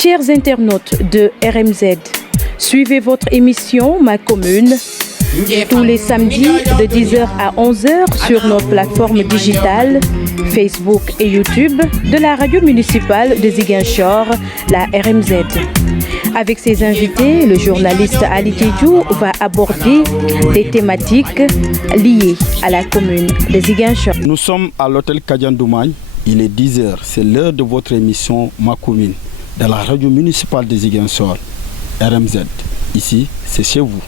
Chers internautes de RMZ, suivez votre émission Ma Commune tous les samedis de 10h à 11h sur nos plateformes digitales Facebook et YouTube de la radio municipale de Ziguinchor, la RMZ. Avec ses invités, le journaliste Ali Diédhiou va aborder des thématiques liées à la commune de Ziguinchor. Nous sommes à l'hôtel Kadiandoumagne, il est 10h, c'est l'heure de votre émission Ma Commune de la radio municipale de Ziguinchor, RMZ. Ici, c'est chez vous.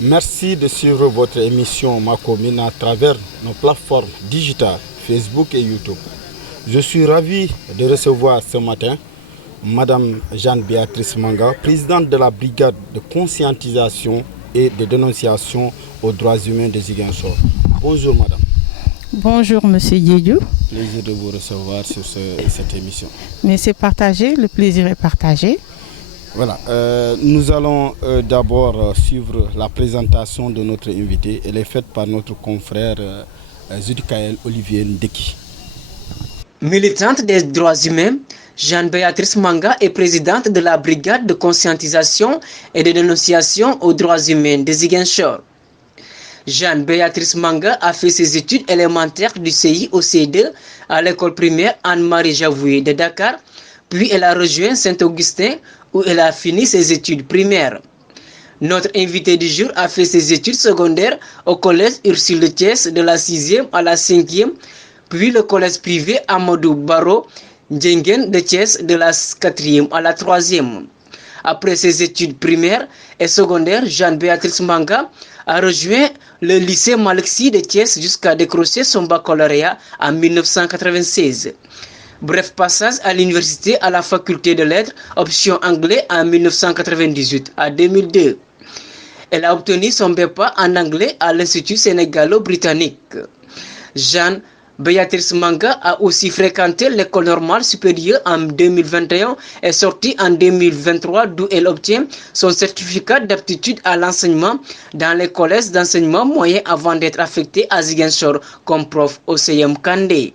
Merci de suivre votre émission Ma Commune à travers nos plateformes digitales Facebook et YouTube. Je suis ravi de recevoir ce matin Madame Jeanne-Béatrice Manga, présidente de la brigade de conscientisation et de dénonciation aux droits humains de Ziguinchor. Bonjour Madame. Bonjour Monsieur Diédhiou. Plaisir de vous recevoir sur cette émission. Mais c'est partagé, le plaisir est partagé. Voilà, nous allons d'abord suivre la présentation de notre invité. Elle est faite par notre confrère Zudikaël Olivier Ndeki. Militante des droits humains, Jeanne-Béatrice Manga est présidente de la brigade de conscientisation et de dénonciation aux droits humains de Ziguinchor. Jeanne-Béatrice Manga a fait ses études élémentaires du CI au C2 à l'école primaire Anne-Marie Javoué de Dakar, puis elle a rejoint Saint-Augustin où elle a fini ses études primaires. Notre invité du jour a fait ses études secondaires au collège Ursule de Thiès de la 6e à la 5e, puis le collège privé Amadou Barrow Ndjengen de Thiès de la 4e à la 3e. Après ses études primaires et secondaires, Jeanne-Béatrice Manga a rejoint le lycée Malexi de Thiès jusqu'à décrocher son baccalauréat en 1996. Bref passage à l'université à la faculté de lettres, option anglais en 1998 à 2002. Elle a obtenu son BEPA en anglais à l'Institut sénégalo-britannique. Jeanne-Béatrice Manga a aussi fréquenté l'école normale supérieure en 2021 et sorti en 2023 d'où elle obtient son certificat d'aptitude à l'enseignement dans les collèges d'enseignement moyen avant d'être affectée à Ziguinchor comme prof au CM Kandé.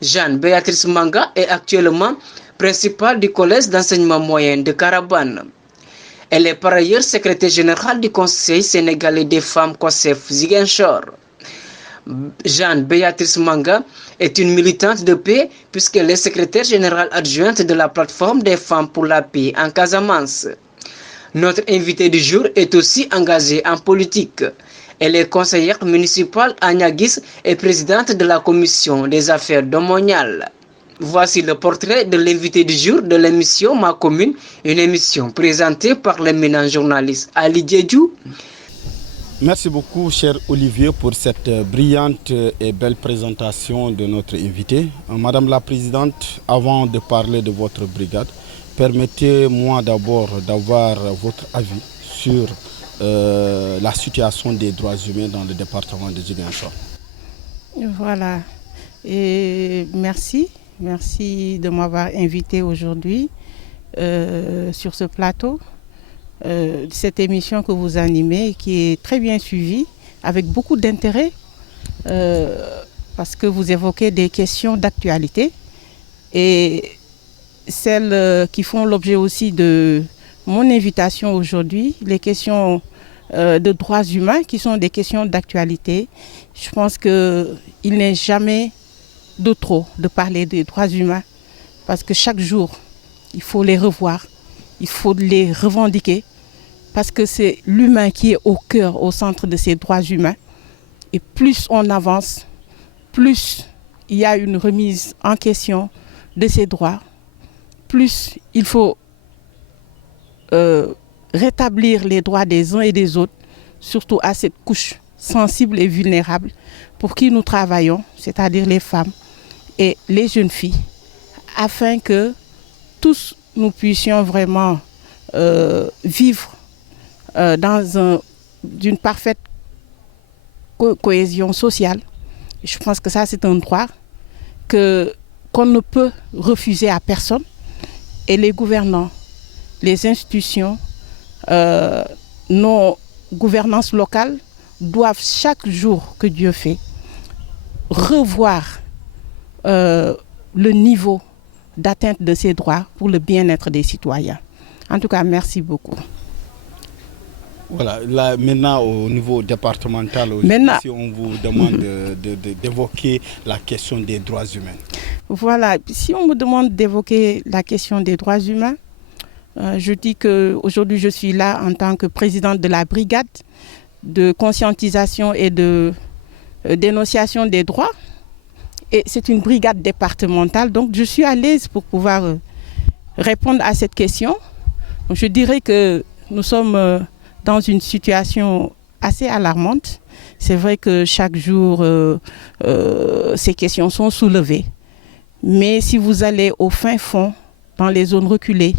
Jeanne-Béatrice Manga est actuellement principale du collège d'enseignement moyen de Carabane. Elle est par ailleurs secrétaire générale du Conseil sénégalais des femmes COSEF Ziguinchor. Jeanne-Béatrice Manga est une militante de paix puisqu'elle est secrétaire générale adjointe de la plateforme des femmes pour la paix en Casamance. Notre invitée du jour est aussi engagée en politique. Elle est conseillère municipale à Niaguis et présidente de la commission des affaires domaniales. Voici le portrait de l'invité du jour de l'émission Ma Commune, une émission présentée par l'éminent journaliste Ali Diédhiou. Merci beaucoup, cher Olivier, pour cette brillante et belle présentation de notre invité. Madame la Présidente, avant de parler de votre brigade, permettez-moi d'abord d'avoir votre avis sur la situation des droits humains dans le département de Ziguinchor. Voilà, et merci de m'avoir invité aujourd'hui sur ce plateau. Cette émission que vous animez qui est très bien suivie avec beaucoup d'intérêt parce que vous évoquez des questions d'actualité et celles qui font l'objet aussi de mon invitation aujourd'hui, les questions de droits humains qui sont des questions d'actualité. Je pense qu'il n'est jamais de trop de parler des droits humains parce que chaque jour, il faut les revoir, il faut les revendiquer parce que c'est l'humain qui est au cœur, au centre de ces droits humains. Et plus on avance, plus il y a une remise en question de ces droits, plus il faut rétablir les droits des uns et des autres, surtout à cette couche sensible et vulnérable pour qui nous travaillons, c'est-à-dire les femmes et les jeunes filles, afin que tous nous puissions vraiment vivre dans d'une parfaite cohésion sociale. Je pense que ça, c'est un droit qu'on ne peut refuser à personne. Et les gouvernants, les institutions, nos gouvernances locales doivent chaque jour que Dieu fait revoir le niveau d'atteinte de ces droits pour le bien-être des citoyens. En tout cas, merci beaucoup. Voilà, là, maintenant au niveau départemental, si on vous demande d'évoquer la question des droits humains. Voilà, si on me demande d'évoquer la question des droits humains, je dis qu'aujourd'hui je suis là en tant que présidente de la brigade de conscientisation et de dénonciation des droits. Et c'est une brigade départementale, donc je suis à l'aise pour pouvoir répondre à cette question. Donc, je dirais que nous sommes dans une situation assez alarmante. C'est vrai que chaque jour, ces questions sont soulevées. Mais si vous allez au fin fond, dans les zones reculées,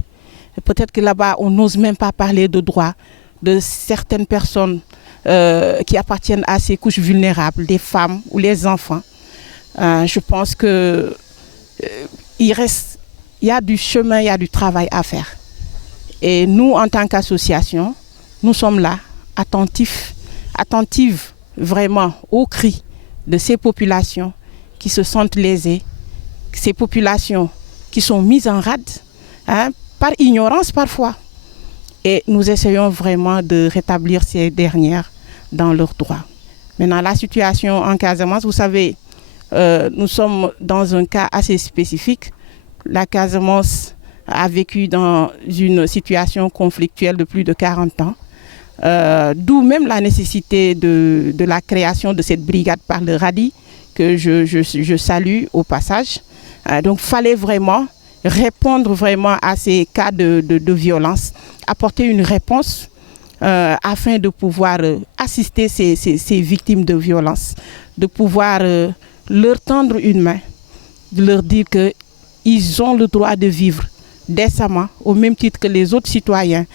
peut-être que là-bas, on n'ose même pas parler de droits de certaines personnes qui appartiennent à ces couches vulnérables, les femmes ou les enfants. Je pense qu'il y a du chemin, il y a du travail à faire. Et nous, en tant qu'association, nous sommes là, attentifs vraiment aux cris de ces populations qui se sentent lésées, ces populations qui sont mises en rade, par ignorance parfois. Et nous essayons vraiment de rétablir ces dernières dans leurs droits. Maintenant, la situation en Casamance, vous savez, nous sommes dans un cas assez spécifique. La Casamance a vécu dans une situation conflictuelle de plus de 40 ans. D'où même la nécessité de la création de cette brigade par le RADI, que je salue au passage. Donc, il fallait vraiment répondre vraiment à ces cas de violence, apporter une réponse afin de pouvoir assister ces victimes de violence, de pouvoir leur tendre une main, de leur dire qu'ils ont le droit de vivre décemment, au même titre que les autres citoyens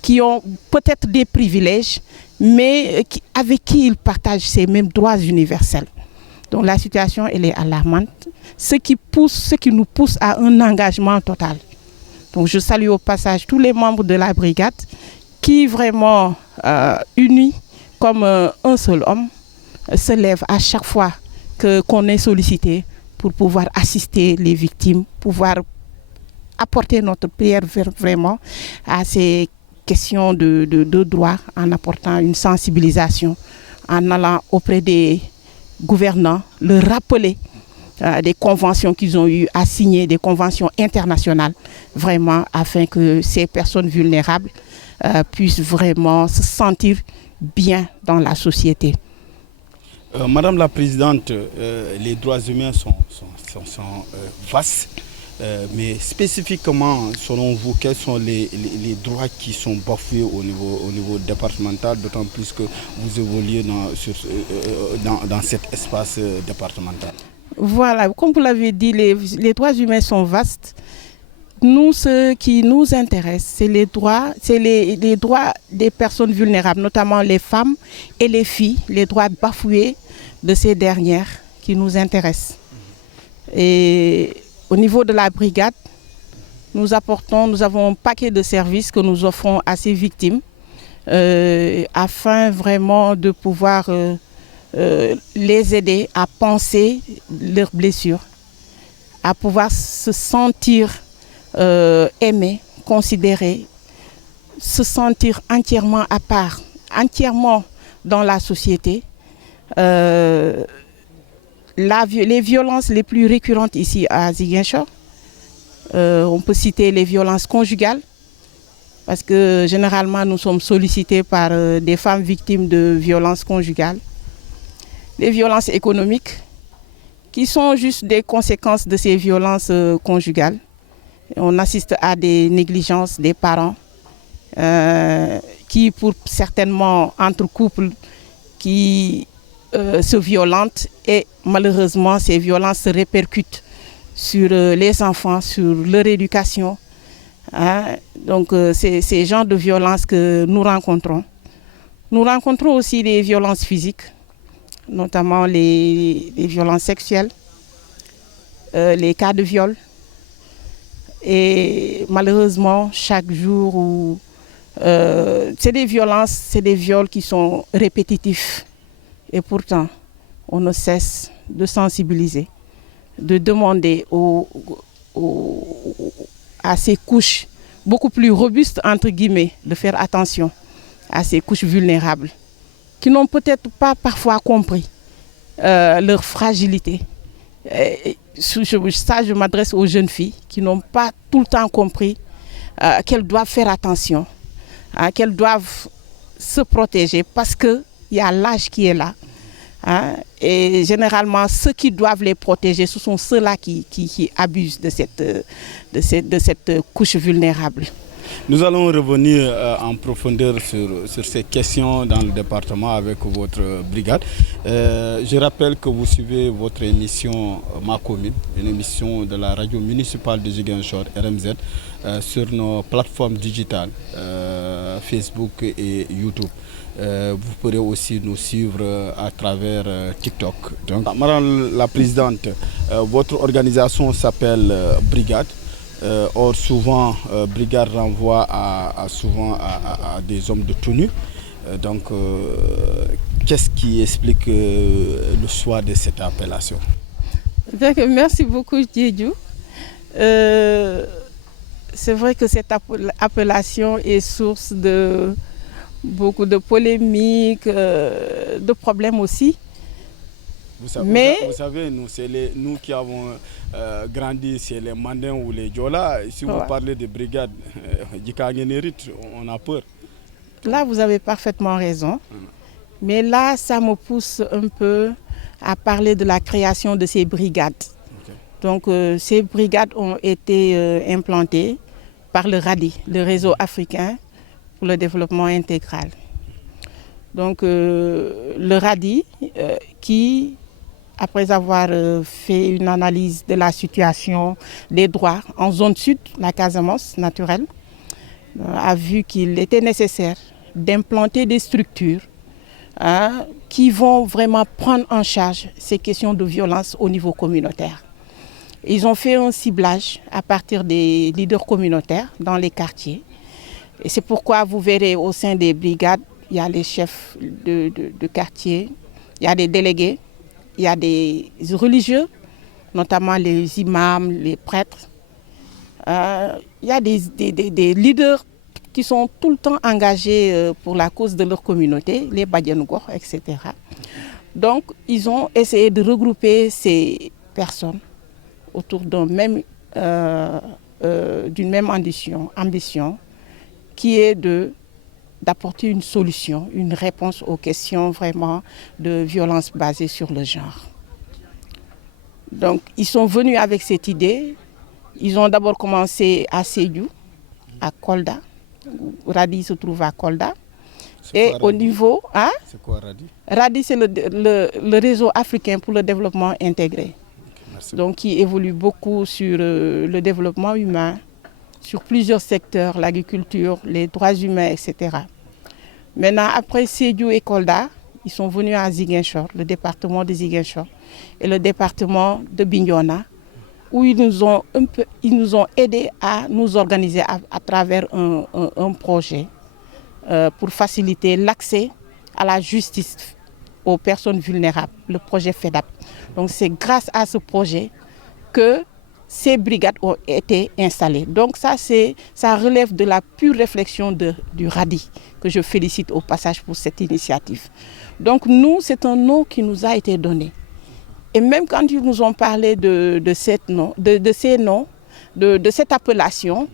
qui ont peut-être des privilèges, mais avec qui ils partagent ces mêmes droits universels. Donc la situation, elle est alarmante, ce qui nous pousse à un engagement total. Donc je salue au passage tous les membres de la brigade qui vraiment, unis comme un seul homme, se lèvent à chaque fois qu'on est sollicité pour pouvoir assister les victimes, pouvoir apporter notre prière vraiment à ces questions de droit en apportant une sensibilisation, en allant auprès des gouvernants, leur rappeler des conventions qu'ils ont eu à signer, des conventions internationales, vraiment afin que ces personnes vulnérables puissent vraiment se sentir bien dans la société. Madame la Présidente, les droits humains sont vastes, mais spécifiquement, selon vous, quels sont les droits qui sont bafoués au niveau départemental, d'autant plus que vous évoluez dans cet espace départemental? Voilà, comme vous l'avez dit, les droits humains sont vastes. Nous, ce qui nous intéresse, c'est les droits des personnes vulnérables, notamment les femmes et les filles, les droits bafoués de ces dernières qui nous intéressent. Et au niveau de la brigade, nous avons un paquet de services que nous offrons à ces victimes afin vraiment de pouvoir les aider à penser leurs blessures, à pouvoir se sentir aimés, considérés, se sentir entièrement à part, entièrement dans la société. Les violences les plus récurrentes ici à Ziguinchor, on peut citer les violences conjugales, parce que généralement nous sommes sollicités par des femmes victimes de violences conjugales. Les violences économiques, qui sont juste des conséquences de ces violences conjugales. On assiste à des négligences des parents qui, pour certainement entre couples qui se violentent, et malheureusement ces violences se répercutent sur les enfants, sur leur éducation. Donc c'est ces genres de violences que nous rencontrons. Nous rencontrons aussi des violences physiques, notamment les violences sexuelles, les cas de viol. Et malheureusement, chaque jour, c'est des viols qui sont répétitifs. Et pourtant, on ne cesse de sensibiliser, de demander aux à ces couches beaucoup plus robustes, entre guillemets, de faire attention à ces couches vulnérables, qui n'ont peut-être pas parfois compris leur fragilité. Je m'adresse aux jeunes filles qui n'ont pas tout le temps compris qu'elles doivent faire attention, qu'elles doivent se protéger parce qu'il y a l'âge qui est là. Et généralement, ceux qui doivent les protéger, ce sont ceux-là qui abusent de cette couche vulnérable. Nous allons revenir en profondeur sur ces questions dans le département avec votre brigade. Je rappelle que vous suivez votre émission Ma Commune, une émission de la radio municipale de Ziguinchor, RMZ, sur nos plateformes digitales, Facebook et YouTube. Vous pourrez aussi nous suivre à travers TikTok. Donc, Madame la Présidente, votre organisation s'appelle Brigade. Or, souvent, brigade renvoie à des hommes de tenue. Donc, qu'est-ce qui explique le choix de cette appellation? Merci beaucoup, Diédiou. C'est vrai que cette appellation est source de beaucoup de polémiques, de problèmes aussi. Vous savez, nous qui avons grandi chez les Mandins ou les Diola, si vous parlez de brigade, on a peur. Là, vous avez parfaitement raison. Mais là, ça me pousse un peu à parler de la création de ces brigades. Okay. Donc, ces brigades ont été implantées par le RADI, le Réseau africain pour le développement intégral. Donc, le RADI qui, après avoir fait une analyse de la situation des droits en zone sud, la Casamance naturelle, a vu qu'il était nécessaire d'implanter des structures qui vont vraiment prendre en charge ces questions de violence au niveau communautaire. Ils ont fait un ciblage à partir des leaders communautaires dans les quartiers. Et c'est pourquoi vous verrez au sein des brigades, il y a les chefs de quartier, il y a des délégués, il y a des religieux, notamment les imams, les prêtres. Il y a des leaders qui sont tout le temps engagés pour la cause de leur communauté, les Badianougor, etc. Donc, ils ont essayé de regrouper ces personnes autour d'une même ambition, qui est d'apporter une solution, une réponse aux questions vraiment de violence basée sur le genre. Donc, ils sont venus avec cette idée. Ils ont d'abord commencé à Sédhiou, à Kolda. Radi se trouve à Kolda. Et au niveau... C'est quoi Radi? Radi, c'est le réseau africain pour le développement intégré. Okay, donc, qui évolue beaucoup sur le développement humain, sur plusieurs secteurs, l'agriculture, les droits humains, etc. Maintenant, après Sédhiou et Kolda, ils sont venus à Ziguinchor, le département de Ziguinchor, et le département de Bignona, où ils nous ont aidés à nous organiser à travers un projet pour faciliter l'accès à la justice aux personnes vulnérables, le projet FEDAP. Donc c'est grâce à ce projet que ces brigades ont été installées. Donc ça relève de la pure réflexion du RADI, que je félicite au passage pour cette initiative. Donc nous, c'est un nom qui nous a été donné. Et même quand ils nous ont parlé de ces noms, de cette appellation,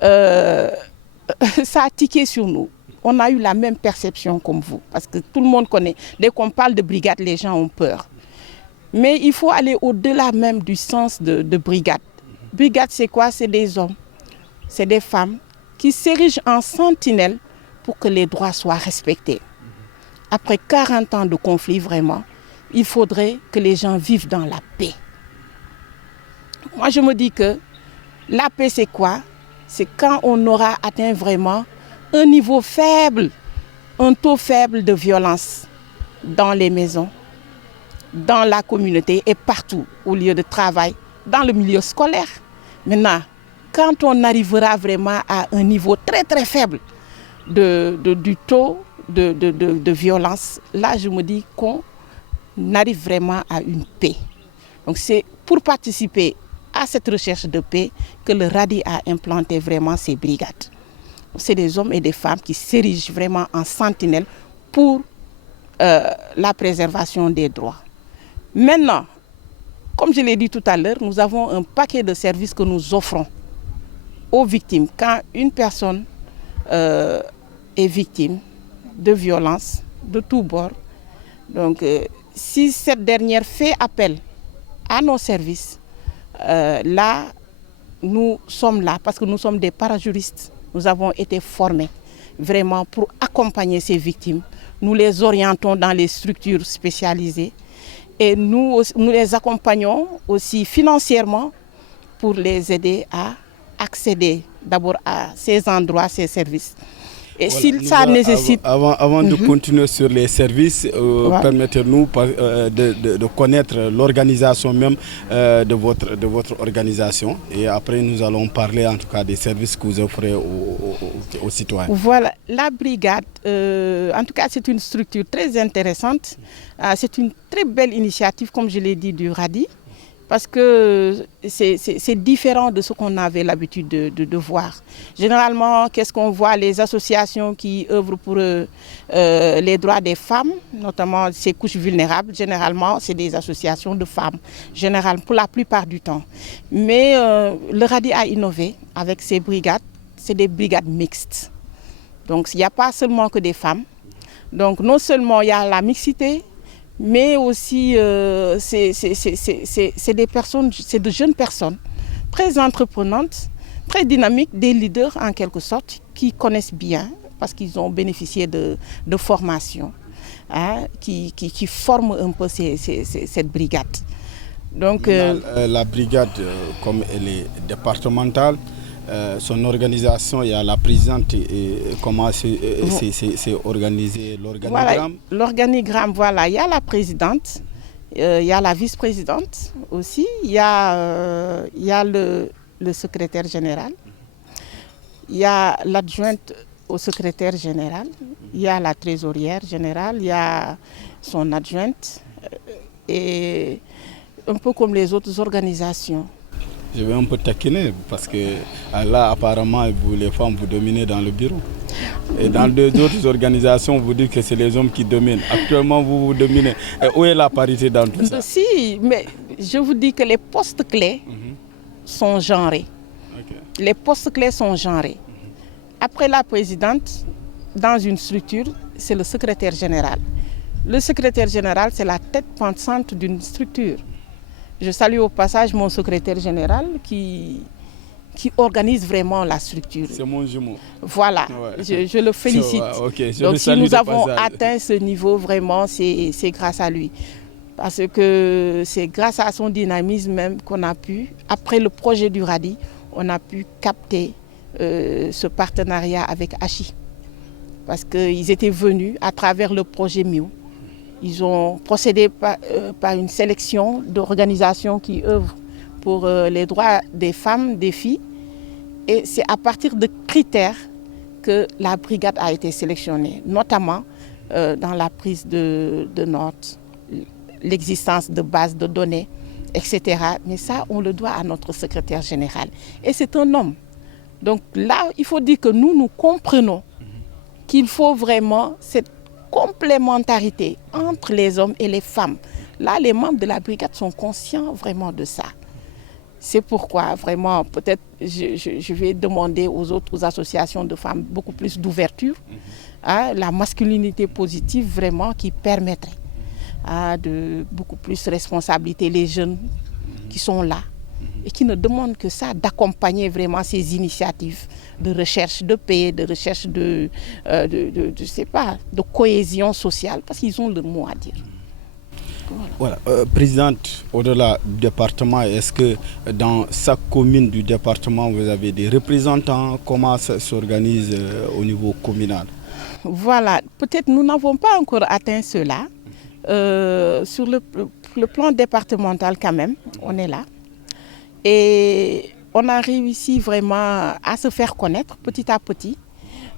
ça a tiqué sur nous. On a eu la même perception comme vous, parce que tout le monde connaît. Dès qu'on parle de brigade, les gens ont peur. Mais il faut aller au-delà même du sens de brigade. Brigade, c'est quoi? C'est des hommes, c'est des femmes qui s'érigent en sentinelles pour que les droits soient respectés. Après 40 ans de conflit, vraiment, il faudrait que les gens vivent dans la paix. Moi, je me dis que la paix, c'est quoi? C'est quand on aura atteint vraiment un niveau faible, un taux faible de violence dans les maisons, dans la communauté et partout, au lieu de travail, dans le milieu scolaire. Maintenant, quand on arrivera vraiment à un niveau très très faible du taux de violence, là je me dis qu'on arrive vraiment à une paix. Donc c'est pour participer à cette recherche de paix que le RADI a implanté vraiment ces brigades. C'est des hommes et des femmes qui s'érigent vraiment en sentinelles pour la préservation des droits. Maintenant, comme je l'ai dit tout à l'heure, nous avons un paquet de services que nous offrons aux victimes. Quand une personne est victime de violences de tous bords, donc si cette dernière fait appel à nos services, là, nous sommes là parce que nous sommes des parajuristes. Nous avons été formés vraiment pour accompagner ces victimes. Nous les orientons dans les structures spécialisées et nous les accompagnons aussi financièrement pour les aider à accéder d'abord à ces endroits, ces services. Et voilà, si ça nécessite... Avant de continuer sur les services, voilà. Permettez-nous de connaître l'organisation même de votre organisation. Et après, nous allons parler en tout cas des services que vous offrez aux citoyens. Voilà, la brigade, en tout cas, c'est une structure très intéressante. C'est une très belle initiative, comme je l'ai dit, du RADI. Parce que c'est différent de ce qu'on avait l'habitude de voir. Généralement, qu'est-ce qu'on voit? Les associations qui œuvrent pour les droits des femmes, notamment ces couches vulnérables, généralement, c'est des associations de femmes, généralement, pour la plupart du temps. Mais le RADI a innové avec ces brigades, c'est des brigades mixtes. Donc, il n'y a pas seulement que des femmes. Donc, non seulement il y a la mixité, mais aussi c'est des personnes, c'est de jeunes personnes très entreprenantes, très dynamiques, des leaders en quelque sorte, qui connaissent bien parce qu'ils ont bénéficié de formation, hein, qui forment un peu cette brigade. Donc, la brigade, comme elle est départementale, son organisation, il y a la présidente et comment c'est organisé l'organigramme. Voilà, l'organigramme, voilà, il y a la présidente, il y a la vice-présidente aussi, il y a le secrétaire général, il y a l'adjointe au secrétaire général, il y a la trésorière générale, il y a son adjointe, et un peu comme les autres organisations. Je vais un peu taquiner parce que là, apparemment, vous, les femmes, vous dominez dans le bureau. Et dans d'autres organisations, vous dites que c'est les hommes qui dominent. Actuellement, vous dominez. Et où est la parité dans tout ça? Si, mais je vous dis que les postes clés sont genrés. Okay. Les postes clés sont genrés. Après la présidente, dans une structure, c'est le secrétaire général. Le secrétaire général, c'est la tête pensante d'une structure. Je salue au passage mon secrétaire général qui organise vraiment la structure. C'est mon jumeau. Voilà, ouais. je le félicite. Okay, donc si nous avons atteint ce niveau, vraiment, c'est grâce à lui. Parce que c'est grâce à son dynamisme même qu'on a pu, après le projet du RADI, on a pu capter ce partenariat avec Hachi. Parce qu'ils étaient venus à travers le projet MIU. Ils ont procédé par une sélection d'organisations qui œuvrent pour les droits des femmes, des filles. Et c'est à partir de critères que la brigade a été sélectionnée, notamment dans la prise de notes, l'existence de bases de données, etc. Mais ça, on le doit à notre secrétaire général. Et c'est un homme. Donc là, il faut dire que nous comprenons qu'il faut vraiment cette complémentarité entre les hommes et les femmes. Là, les membres de la brigade sont conscients vraiment de ça. C'est pourquoi, vraiment, peut-être, je vais demander aux autres associations de femmes beaucoup plus d'ouverture, la masculinité positive, vraiment, qui permettrait de beaucoup plus responsabilité les jeunes qui sont là et qui ne demandent que ça, d'accompagner vraiment ces initiatives de recherche de paix, de recherche de cohésion sociale, parce qu'ils ont le mot à dire. Voilà. Présidente, au-delà du département, est-ce que dans chaque commune du département, vous avez des représentants? Comment ça s'organise au niveau communal? Voilà, peut-être nous n'avons pas encore atteint cela. Sur le plan départemental quand même, on est là. Et on a réussi vraiment à se faire connaître petit à petit,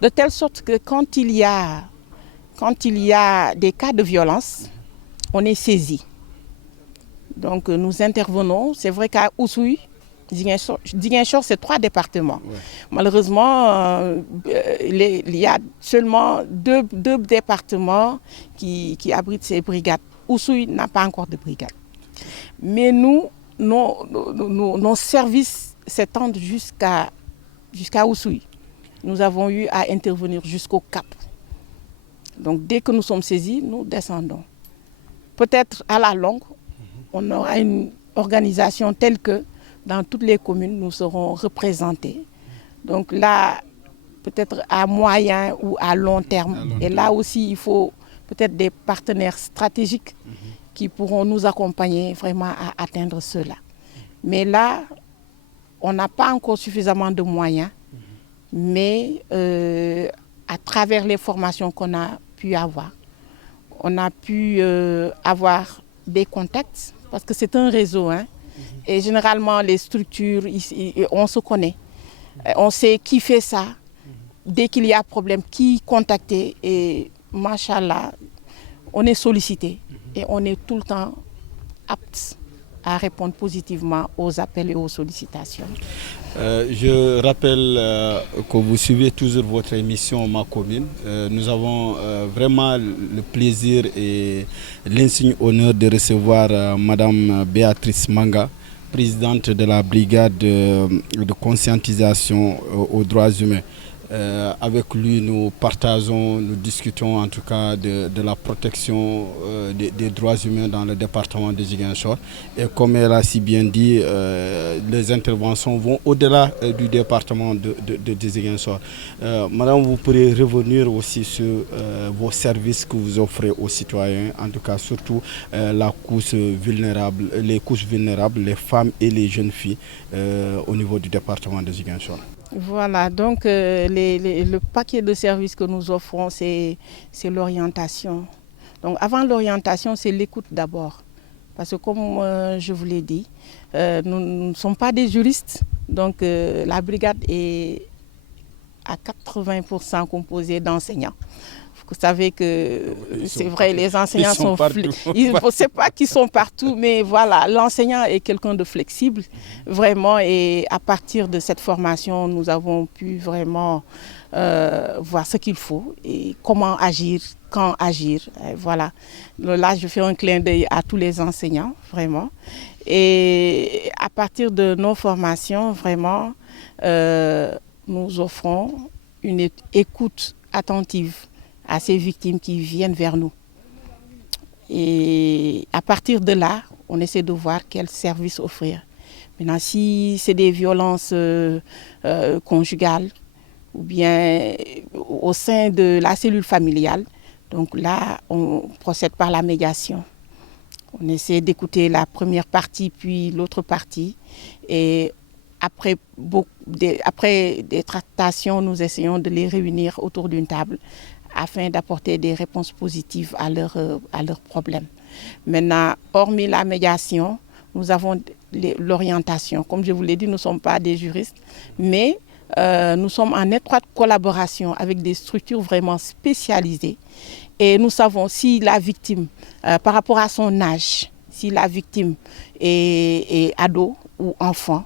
de telle sorte que quand il y a des cas de violence, on est saisi. Donc nous intervenons. C'est vrai qu'à Oussouye, Ziguinchor, c'est 3 départements. Ouais. Malheureusement, il y a seulement deux départements qui abritent ces brigades. Oussouye n'a pas encore de brigade. Mais nos services s'étendent jusqu'à Oussouye. Nous avons eu à intervenir jusqu'au Cap. Donc dès que nous sommes saisis, nous descendons. Peut-être à la longue, on aura une organisation telle que dans toutes les communes, nous serons représentés. Donc là, peut-être à moyen ou à long terme. Et là aussi, il faut peut-être des partenaires stratégiques qui pourront nous accompagner vraiment à atteindre cela. Mais là, on n'a pas encore suffisamment de moyens, mais à travers les formations qu'on a pu avoir, on a pu avoir des contacts, parce que c'est un réseau, hein. Et généralement, les structures, on se connaît. On sait qui fait ça. Dès qu'il y a problème, qui contacter. Et machallah, on est sollicité. Et on est tout le temps apte à répondre positivement aux appels et aux sollicitations. Je rappelle que vous suivez toujours votre émission Ma Commune. Nous avons vraiment le plaisir et l'insigne honneur de recevoir Madame Béatrice Manga, présidente de la brigade de conscientisation aux droits humains. Avec lui, nous partageons, nous discutons en tout cas de la protection des droits humains dans le département de Ziguinchor. Et comme elle a si bien dit, les interventions vont au-delà du département de Ziguinchor. Madame, vous pourrez revenir aussi sur vos services que vous offrez aux citoyens, en tout cas surtout les couches vulnérables, les femmes et les jeunes filles au niveau du département de Ziguinchor. Voilà, donc le paquet de services que nous offrons, c'est l'orientation. Donc avant l'orientation, c'est l'écoute d'abord. Parce que comme je vous l'ai dit, nous ne sommes pas des juristes. Donc la brigade est à 80% composée d'enseignants. Vous savez que c'est vrai, les enseignants sont ne sais pas qu'ils sont partout, mais voilà, l'enseignant est quelqu'un de flexible, vraiment. Et à partir de cette formation, nous avons pu vraiment voir ce qu'il faut et comment agir, quand agir. Et voilà. Là, je fais un clin d'œil à tous les enseignants, vraiment. Et à partir de nos formations, vraiment, nous offrons une écoute attentive à ces victimes qui viennent vers nous. Et à partir de là, on essaie de voir quel service offrir. Maintenant, si c'est des violences conjugales ou bien au sein de la cellule familiale, donc là, on procède par la médiation. On essaie d'écouter la première partie, puis l'autre partie. Et après des tractations, nous essayons de les réunir autour d'une table afin d'apporter des réponses positives à leurs problèmes. Maintenant, hormis la médiation, nous avons l'orientation. Comme je vous l'ai dit, nous ne sommes pas des juristes, mais nous sommes en étroite collaboration avec des structures vraiment spécialisées. Et nous savons si la victime, par rapport à son âge, si la victime est ado ou enfant,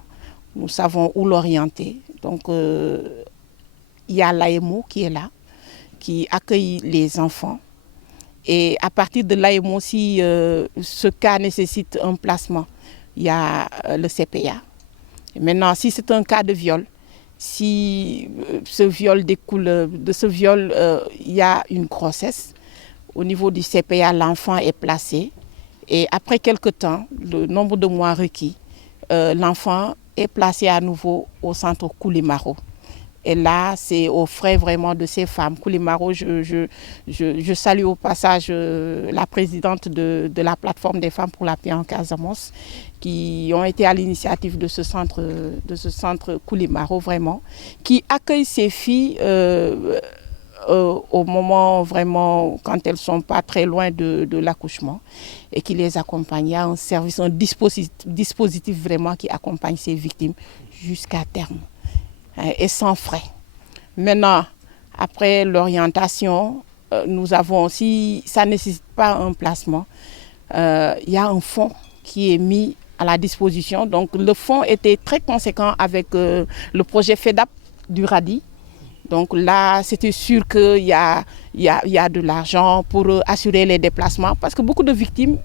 nous savons où l'orienter. Donc, il y a l'AMO qui est là, qui accueille les enfants. Et à partir de l'AMO, si ce cas nécessite un placement, il y a le CPA. Et maintenant, si c'est un cas de viol, si ce viol découle de ce viol, il y a une grossesse, au niveau du CPA, l'enfant est placé. Et après quelque temps, le nombre de mois requis, l'enfant est placé à nouveau au centre Koulimaro. Et là, c'est aux frais vraiment de ces femmes. Koulimaro, je salue au passage la présidente de la plateforme des femmes pour la paix en Casamance, qui ont été à l'initiative de ce centre Koulimaro, vraiment, qui accueille ces filles au moment vraiment, quand elles ne sont pas très loin de l'accouchement, et qui les accompagne. Il y a un service, un dispositif vraiment qui accompagne ces victimes jusqu'à terme. Et sans frais. Maintenant, après l'orientation, nous avons, si ça ne nécessite pas un placement, il y a un fonds qui est mis à la disposition. Donc le fonds était très conséquent avec le projet FEDAP du RADI. Donc là, c'était sûr qu'il y a de l'argent pour assurer les déplacements parce que beaucoup de victimes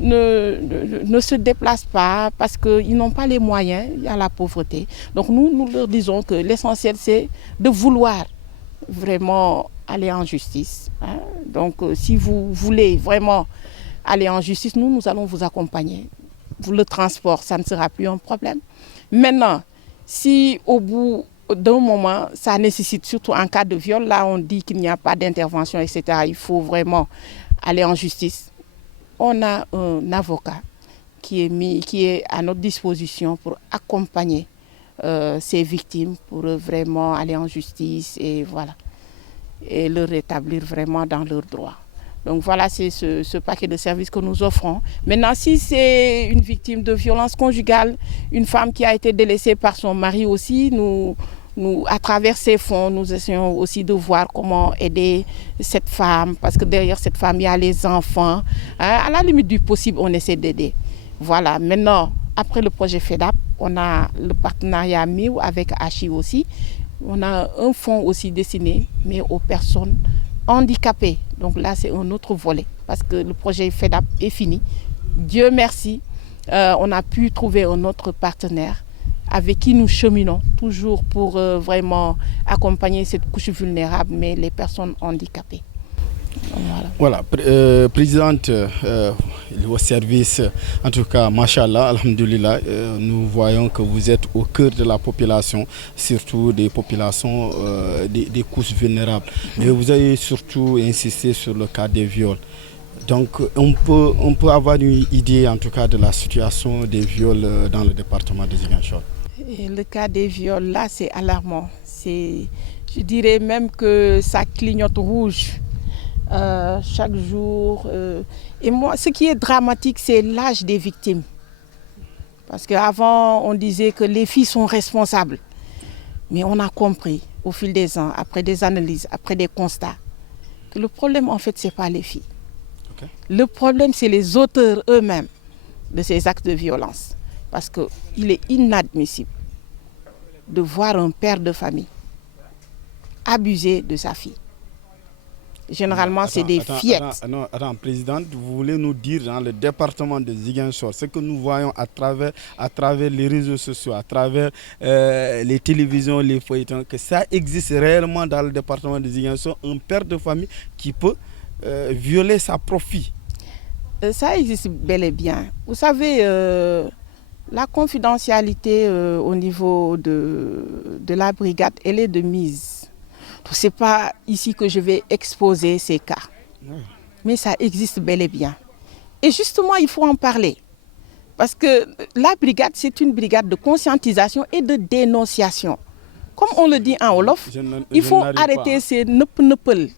ne se déplacent pas parce qu'ils n'ont pas les moyens, il y a la pauvreté. Donc nous leur disons que l'essentiel, c'est de vouloir vraiment aller en justice. Hein. Donc si vous voulez vraiment aller en justice, nous allons vous accompagner. Le transport, ça ne sera plus un problème. Maintenant, si au bout d'un moment, ça nécessite, surtout en cas de viol, là on dit qu'il n'y a pas d'intervention, etc. Il faut vraiment aller en justice. On a un avocat qui est à notre disposition pour accompagner ces victimes, pour vraiment aller en justice et voilà, et le rétablir vraiment dans leurs droits. Donc voilà, c'est ce paquet de services que nous offrons. Maintenant, si c'est une victime de violence conjugale, une femme qui a été délaissée par son mari aussi, nous, à travers ces fonds, nous essayons aussi de voir comment aider cette femme, parce que derrière cette femme, il y a les enfants. Hein, à la limite du possible, on essaie d'aider. Voilà, maintenant, après le projet FEDAP, on a le partenariat MIU avec ACHI aussi. On a un fonds aussi destiné, mais aux personnes handicapés. Donc là, c'est un autre volet parce que le projet FEDAP est fini. Dieu merci, on a pu trouver un autre partenaire avec qui nous cheminons toujours pour vraiment accompagner cette couche vulnérable, mais les personnes handicapées. Voilà, présidente, au service, en tout cas, machallah, alhamdoulilah, nous voyons que vous êtes au cœur de la population, surtout des populations, des couches vulnérables. Mais vous avez surtout insisté sur le cas des viols. Donc, on peut avoir une idée, en tout cas, de la situation des viols dans le département de Ziguinchor. Le cas des viols, là, c'est alarmant. Je dirais même que ça clignote rouge. Chaque jour. Et moi, ce qui est dramatique, c'est l'âge des victimes. Parce qu'avant, on disait que les filles sont responsables. Mais on a compris, au fil des ans, après des analyses, après des constats, que le problème, en fait, ce n'est pas les filles. Okay. Le problème, c'est les auteurs eux-mêmes de ces actes de violence. Parce qu'il est inadmissible de voir un père de famille abuser de sa fille. Généralement, c'est des fillettes. Attends, présidente, vous voulez nous dire dans le département de Ziguinchor, ce que nous voyons à travers les réseaux sociaux, à travers les télévisions, les feuilletons, que ça existe réellement dans le département de Ziguinchor, un père de famille qui peut violer sa propre fille. Ça existe bel et bien. Vous savez, la confidentialité au niveau de la brigade, elle est de mise. Ce n'est pas ici que je vais exposer ces cas. Mais ça existe bel et bien. Et justement, il faut en parler. Parce que la brigade, c'est une brigade de conscientisation et de dénonciation. Comme on le dit en Wolof, il faut arrêter ces neupel.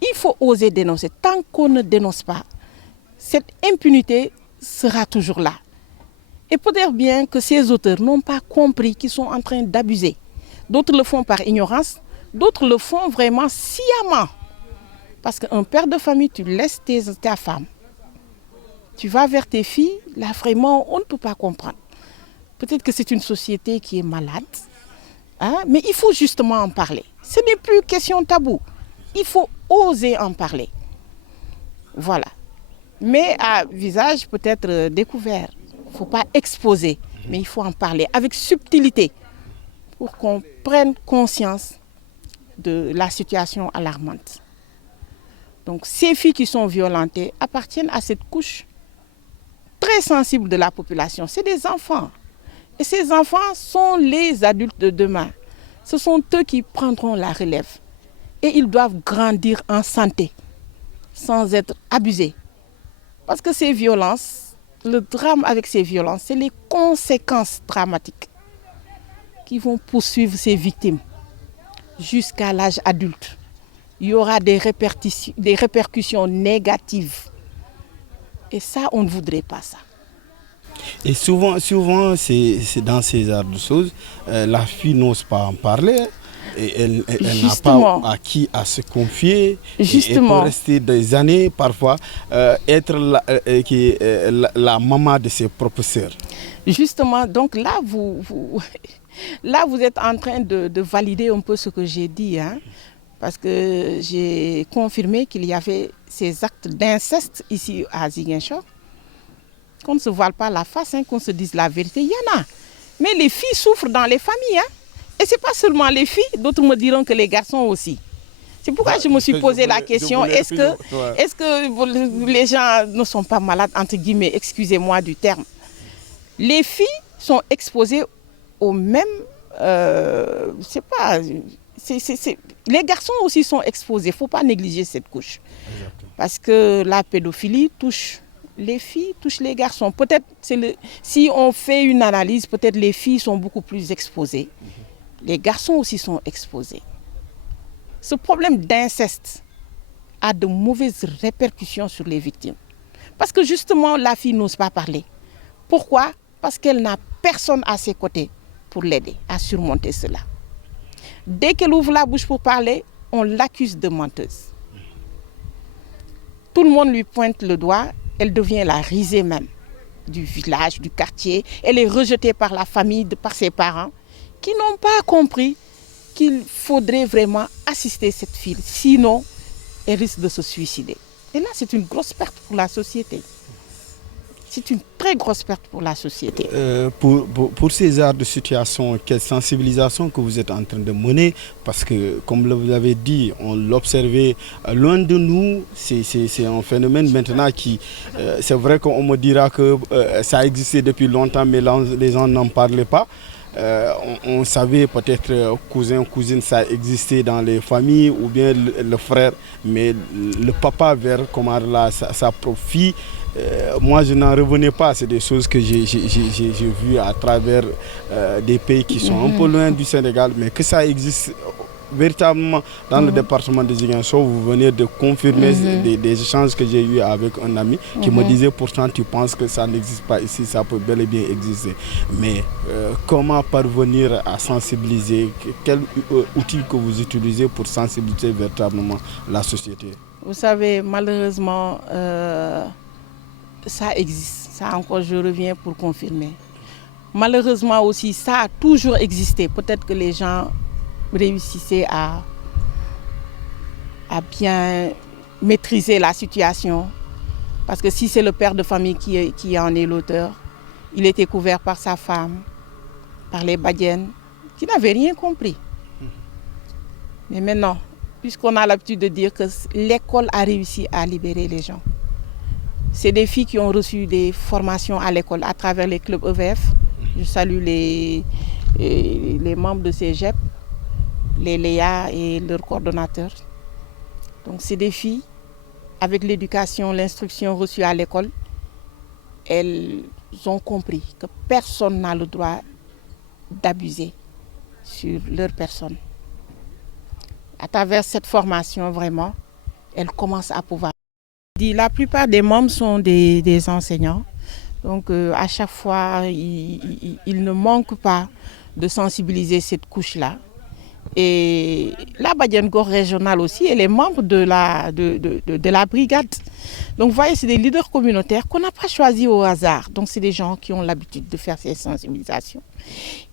Il faut oser dénoncer. Tant qu'on ne dénonce pas, cette impunité sera toujours là. Et peut-être bien que ces auteurs n'ont pas compris qu'ils sont en train d'abuser. D'autres le font par ignorance. D'autres le font vraiment sciemment. Parce qu'un père de famille, tu laisses ta femme. Tu vas vers tes filles, là vraiment, on ne peut pas comprendre. Peut-être que c'est une société qui est malade. Hein, mais il faut justement en parler. Ce n'est plus question tabou. Il faut oser en parler. Voilà. Mais à visage peut-être découvert. Il ne faut pas exposer, mais il faut en parler avec subtilité pour qu'on prenne conscience de la situation alarmante. Donc ces filles qui sont violentées appartiennent à cette couche très sensible de la population. C'est des enfants. Et ces enfants sont les adultes de demain. Ce sont eux qui prendront la relève. Et ils doivent grandir en santé, sans être abusés. Parce que ces violences, le drame avec ces violences, c'est les conséquences dramatiques qui vont poursuivre ces victimes jusqu'à l'âge adulte. Il y aura des répercussions négatives. Et ça, on ne voudrait pas ça. Et souvent c'est dans ces genres de choses, la fille n'ose pas en parler. et elle n'a pas à qui à se confier. Justement. Et peut rester des années, parfois, être la maman de ses propres sœurs. Justement, donc là, là, vous êtes en train de valider un peu ce que j'ai dit, hein, parce que j'ai confirmé qu'il y avait ces actes d'inceste ici à Ziguinchor. Qu'on ne se voile pas la face, hein, qu'on se dise la vérité, il y en a. Mais les filles souffrent dans les familles. Hein. Et ce n'est pas seulement les filles, d'autres me diront que les garçons aussi. C'est pourquoi je me suis posé la question, est-ce que les gens ne sont pas malades, entre guillemets, excusez-moi du terme. Les filles sont exposées aux mêmes... les garçons aussi sont exposés, il ne faut pas négliger cette couche. Exactement. Parce que la pédophilie touche les filles, touche les garçons. Peut-être, si on fait une analyse, peut-être les filles sont beaucoup plus exposées. Les garçons aussi sont exposés. Ce problème d'inceste a de mauvaises répercussions sur les victimes. Parce que justement, la fille n'ose pas parler. Pourquoi? Parce qu'elle n'a personne à ses côtés pour l'aider à surmonter cela. Dès qu'elle ouvre la bouche pour parler, on l'accuse de menteuse. Tout le monde lui pointe le doigt, elle devient la risée même du village, du quartier. Elle est rejetée par la famille, par ses parents, qui n'ont pas compris qu'il faudrait vraiment assister cette fille. Sinon, elle risque de se suicider. Et là, c'est une grosse perte pour la société. C'est une très grosse perte pour la société. Pour ces genres de situation, quelle sensibilisation que vous êtes en train de mener? Parce que, comme vous l'avez dit, on l'observait loin de nous. C'est un phénomène maintenant qui... c'est vrai qu'on me dira que ça a existé depuis longtemps, mais les gens n'en parlaient pas. On savait peut-être cousin, cousine, ça existait dans les familles, ou bien le frère, mais le papa vers sa propre fille. Moi, je n'en revenais pas. C'est des choses que j'ai vues à travers des pays qui sont un peu loin du Sénégal, mais que ça existe véritablement dans le département de Ziguinchor. Vous venez de confirmer des échanges que j'ai eus avec un ami qui me disait pourtant tu penses que ça n'existe pas ici, ça peut bel et bien exister. Mais comment parvenir à sensibiliser? Quel outil que vous utilisez pour sensibiliser véritablement la société? Vous savez, malheureusement, ça existe. Ça encore, je reviens pour confirmer. Malheureusement aussi, ça a toujours existé. Peut-être que les gens réussissaient à bien maîtriser la situation. Parce que si c'est le père de famille qui en est l'auteur, il était couvert par sa femme, par les badiennes, qui n'avaient rien compris. Mais maintenant, puisqu'on a l'habitude de dire que l'école a réussi à libérer les gens. C'est des filles qui ont reçu des formations à l'école à travers les clubs EVF. Je salue les membres de CEGEP, les Léa et leurs coordonnateurs. Donc c'est des filles, avec l'éducation, l'instruction reçue à l'école, elles ont compris que personne n'a le droit d'abuser sur leur personne. À travers cette formation, vraiment, elles commencent à pouvoir. La plupart des membres sont des enseignants. Donc à chaque fois, ils ne manquent pas de sensibiliser cette couche-là. Et la Badiane Gore régionale aussi, elle est membre de la brigade. Donc vous voyez, c'est des leaders communautaires qu'on n'a pas choisis au hasard. Donc c'est des gens qui ont l'habitude de faire ces sensibilisations.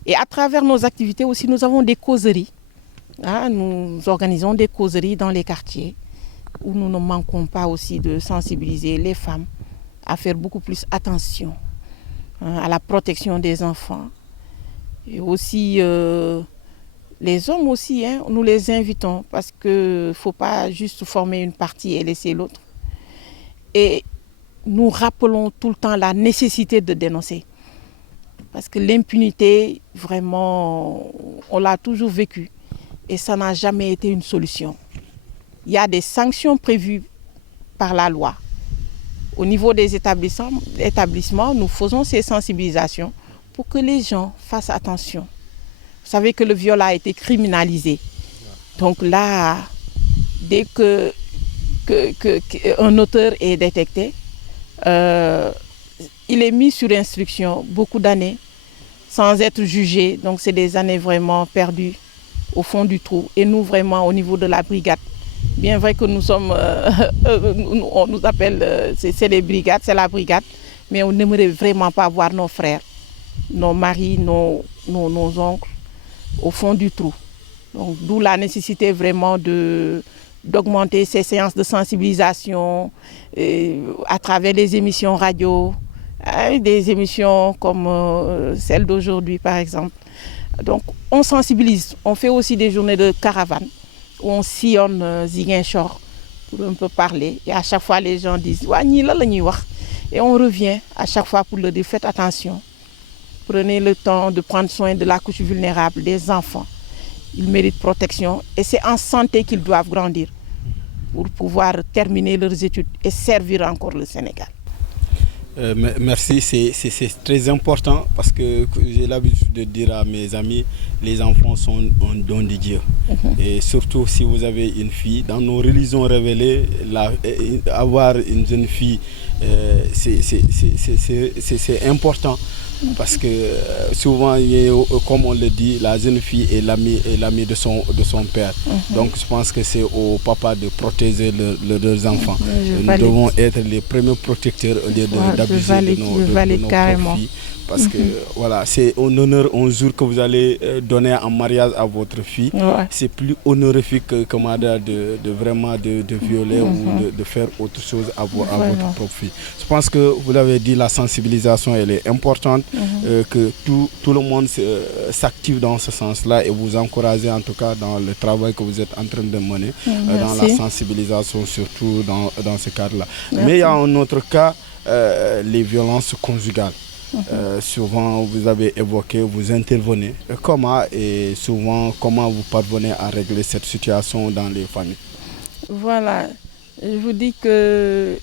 Et à travers nos activités aussi, nous avons des causeries. Hein, nous organisons des causeries dans les quartiers où nous ne manquons pas aussi de sensibiliser les femmes à faire beaucoup plus attention à la protection des enfants. Et aussi les hommes aussi, hein, nous les invitons parce qu'il ne faut pas juste former une partie et laisser l'autre. Et nous rappelons tout le temps la nécessité de dénoncer. Parce que l'impunité, vraiment, on l'a toujours vécu et ça n'a jamais été une solution. Il y a des sanctions prévues par la loi. Au niveau des établissements, nous faisons ces sensibilisations pour que les gens fassent attention. Vous savez que le viol a été criminalisé. Donc là, dès qu'un auteur est détecté, il est mis sur instruction beaucoup d'années sans être jugé. Donc c'est des années vraiment perdues au fond du trou. Et nous, vraiment, au niveau de la brigade, bien vrai que nous sommes, on nous appelle, c'est les brigades, c'est la brigade, mais on n'aimerait vraiment pas voir nos frères, nos maris, nos oncles au fond du trou. Donc, d'où la nécessité vraiment d'augmenter ces séances de sensibilisation à travers les émissions radio, des émissions comme celle d'aujourd'hui par exemple. Donc on sensibilise, on fait aussi des journées de caravane où on sillonne Ziguinchor pour un peu parler. Et à chaque fois les gens disent « Ni la ñuy wax ». Et on revient à chaque fois pour leur dire « Faites attention, prenez le temps de prendre soin de la couche vulnérable, des enfants. Ils méritent protection et c'est en santé qu'ils doivent grandir pour pouvoir terminer leurs études et servir encore le Sénégal. » Merci, c'est très important parce que j'ai l'habitude de dire à mes amis, les enfants sont un don de Dieu. Et surtout si vous avez une fille, dans nos religions révélées, avoir une jeune fille, c'est important. Parce que souvent, comme on le dit, la jeune fille est l'amie de son père. Donc je pense que c'est au papa de protéger leurs enfants. Nous devons être les premiers protecteurs au lieu d'abuser de nos propres filles. Parce que voilà, c'est un honneur, un jour que vous allez donner en mariage à votre fille. C'est plus honorifique que madame de vraiment de violer ou de faire autre chose à votre propre fille. Je pense que vous l'avez dit, la sensibilisation elle est importante, que tout le monde s'active dans ce sens-là et vous encouragez en tout cas dans le travail que vous êtes en train de mener, dans la sensibilisation surtout dans ce cadre-là. Mais il y a un autre cas, les violences conjugales. Souvent vous avez évoqué, vous intervenez. Comment vous parvenez à régler cette situation dans les familles? Voilà, je vous dis que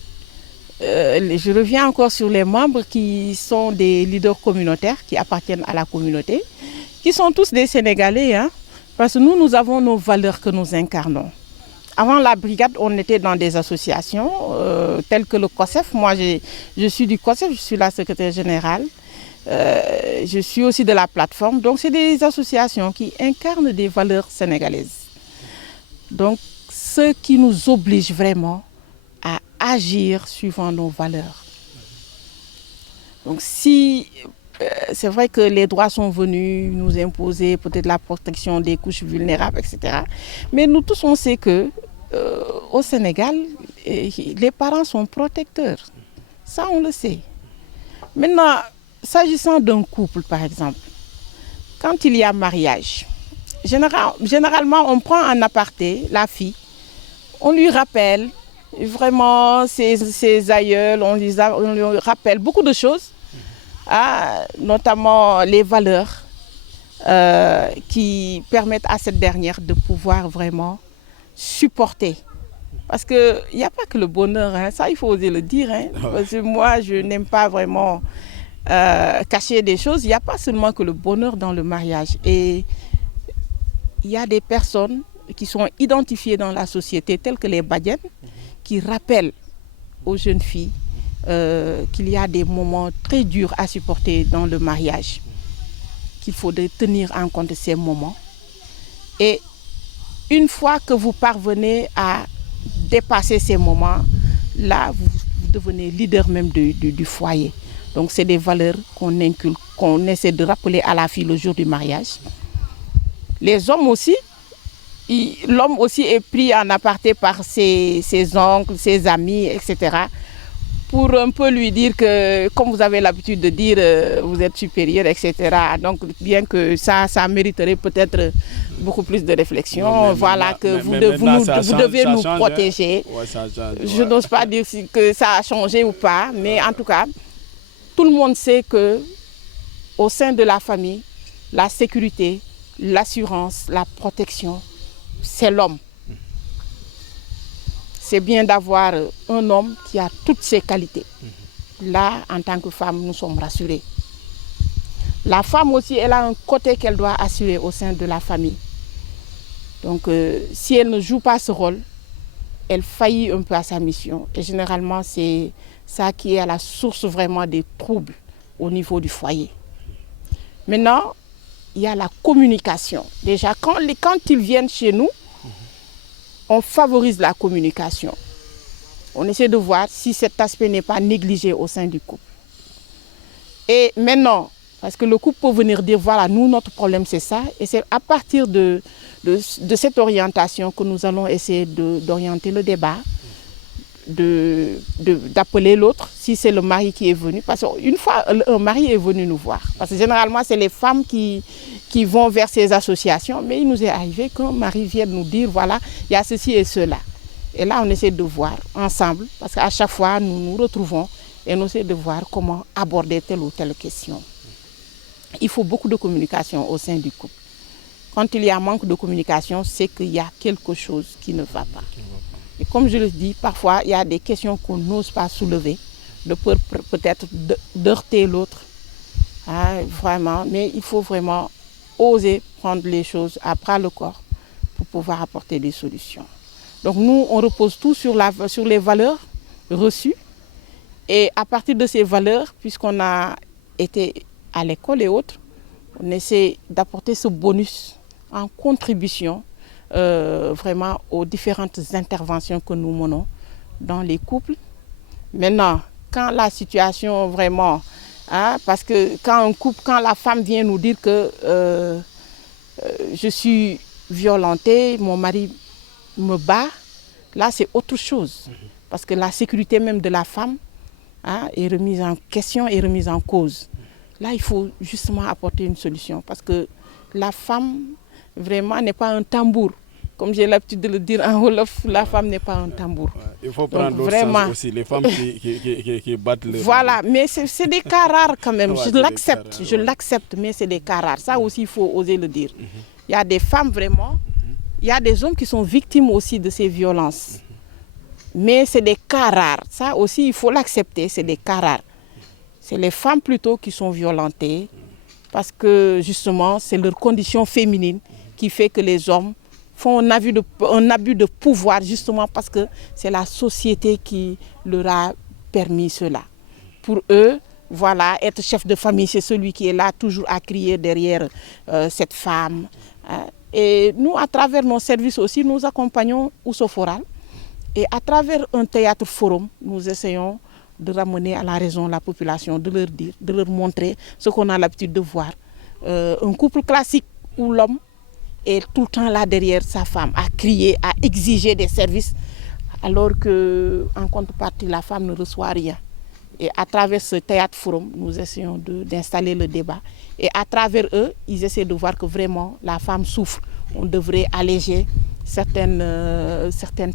je reviens encore sur les membres qui sont des leaders communautaires, qui appartiennent à la communauté, qui sont tous des Sénégalais, parce que nous avons nos valeurs que nous incarnons. Avant la brigade, on était dans des associations telles que le COSEF. Moi, je suis du COSEF, je suis la secrétaire générale. Je suis aussi de la plateforme. Donc, c'est des associations qui incarnent des valeurs sénégalaises. Donc, ce qui nous oblige vraiment à agir suivant nos valeurs. Donc, si c'est vrai que les droits sont venus nous imposer peut-être la protection des couches vulnérables, etc. Mais nous tous, on sait que au Sénégal, les parents sont protecteurs. Ça, on le sait. Maintenant, s'agissant d'un couple, par exemple, quand il y a mariage, généralement, on prend en aparté la fille, on lui rappelle vraiment ses aïeuls, on lui rappelle beaucoup de choses, notamment les valeurs qui permettent à cette dernière de pouvoir vraiment supporter. Parce qu'il n'y a pas que le bonheur, ça il faut oser le dire. Parce que moi, je n'aime pas vraiment cacher des choses. Il n'y a pas seulement que le bonheur dans le mariage. Et il y a des personnes qui sont identifiées dans la société, telles que les badiènes, qui rappellent aux jeunes filles qu'il y a des moments très durs à supporter dans le mariage, qu'il faut tenir en compte de ces moments. Et une fois que vous parvenez à dépasser ces moments, là, vous devenez leader même du foyer. Donc, c'est des valeurs qu'on inculque, qu'on essaie de rappeler à la fille le jour du mariage. Les hommes aussi, l'homme aussi est pris en aparté par ses oncles, ses amis, etc. pour un peu lui dire que, comme vous avez l'habitude de dire, vous êtes supérieur, etc. Donc, bien que ça mériterait peut-être beaucoup plus de réflexion, vous devez nous protéger. Je n'ose pas dire que ça a changé ou pas, mais en tout cas, tout le monde sait que au sein de la famille, la sécurité, l'assurance, la protection, c'est l'homme. C'est bien d'avoir un homme qui a toutes ces qualités. Là, en tant que femme, nous sommes rassurés. La femme aussi, elle a un côté qu'elle doit assurer au sein de la famille. Donc, si elle ne joue pas ce rôle, elle faillit un peu à sa mission. Et généralement, c'est ça qui est à la source vraiment des troubles au niveau du foyer. Maintenant, il y a la communication. Déjà, quand ils viennent chez nous, on favorise la communication. On essaie de voir si cet aspect n'est pas négligé au sein du couple. Et maintenant, parce que le couple peut venir dire, voilà, nous, notre problème, c'est ça. Et c'est à partir de cette orientation que nous allons essayer d'orienter le débat, d'appeler l'autre, si c'est le mari qui est venu. Parce qu'une fois, un mari est venu nous voir. Parce que généralement, c'est les femmes qui vont vers ces associations. Mais il nous est arrivé qu'un mari vienne nous dire, voilà, il y a ceci et cela. Et là, on essaie de voir ensemble, parce qu'à chaque fois, nous nous retrouvons et on essaie de voir comment aborder telle ou telle question. Il faut beaucoup de communication au sein du couple. Quand il y a manque de communication, c'est qu'il y a quelque chose qui ne va pas. Et comme je le dis, parfois, il y a des questions qu'on n'ose pas soulever, de peur peut-être d'heurter l'autre. Vraiment, mais il faut vraiment oser prendre les choses à bras le corps pour pouvoir apporter des solutions. Donc nous, on repose tout sur les valeurs reçues. Et à partir de ces valeurs, puisqu'on a été à l'école et autres, on essaie d'apporter ce bonus en contribution vraiment aux différentes interventions que nous menons dans les couples. Maintenant, quand la situation vraiment... parce que quand la femme vient nous dire que je suis violentée, mon mari me bat, là c'est autre chose. Parce que la sécurité même de la femme est remise en question, est remise en cause. Là, il faut justement apporter une solution. Parce que la femme, vraiment, n'est pas un tambour. Comme j'ai l'habitude de le dire en Wolof, la femme n'est pas un tambour. Il faut prendre l'autre sens aussi, les femmes qui battent le... Voilà, mais c'est des cas rares quand même. Ouais, je l'accepte, mais c'est des cas rares. Ça aussi, il faut oser le dire. Il y a des femmes vraiment, il y a des hommes qui sont victimes aussi de ces violences. Mais c'est des cas rares. Ça aussi, il faut l'accepter, c'est des cas rares. C'est les femmes plutôt qui sont violentées parce que justement, c'est leur condition féminine qui fait que les hommes font un abus de pouvoir justement parce que c'est la société qui leur a permis cela. Pour eux, voilà, être chef de famille, c'est celui qui est là toujours à crier derrière cette femme. Et nous, à travers nos services aussi, nous accompagnons Oussoforal. Et à travers un théâtre forum, nous essayons de ramener à la raison la population, de leur dire, de leur montrer ce qu'on a l'habitude de voir. Un couple classique où l'homme est tout le temps là derrière sa femme, à crier, à exiger des services, alors qu'en contrepartie, la femme ne reçoit rien. Et à travers ce théâtre forum, nous essayons d'installer le débat. Et à travers eux, ils essaient de voir que vraiment la femme souffre. On devrait alléger certaines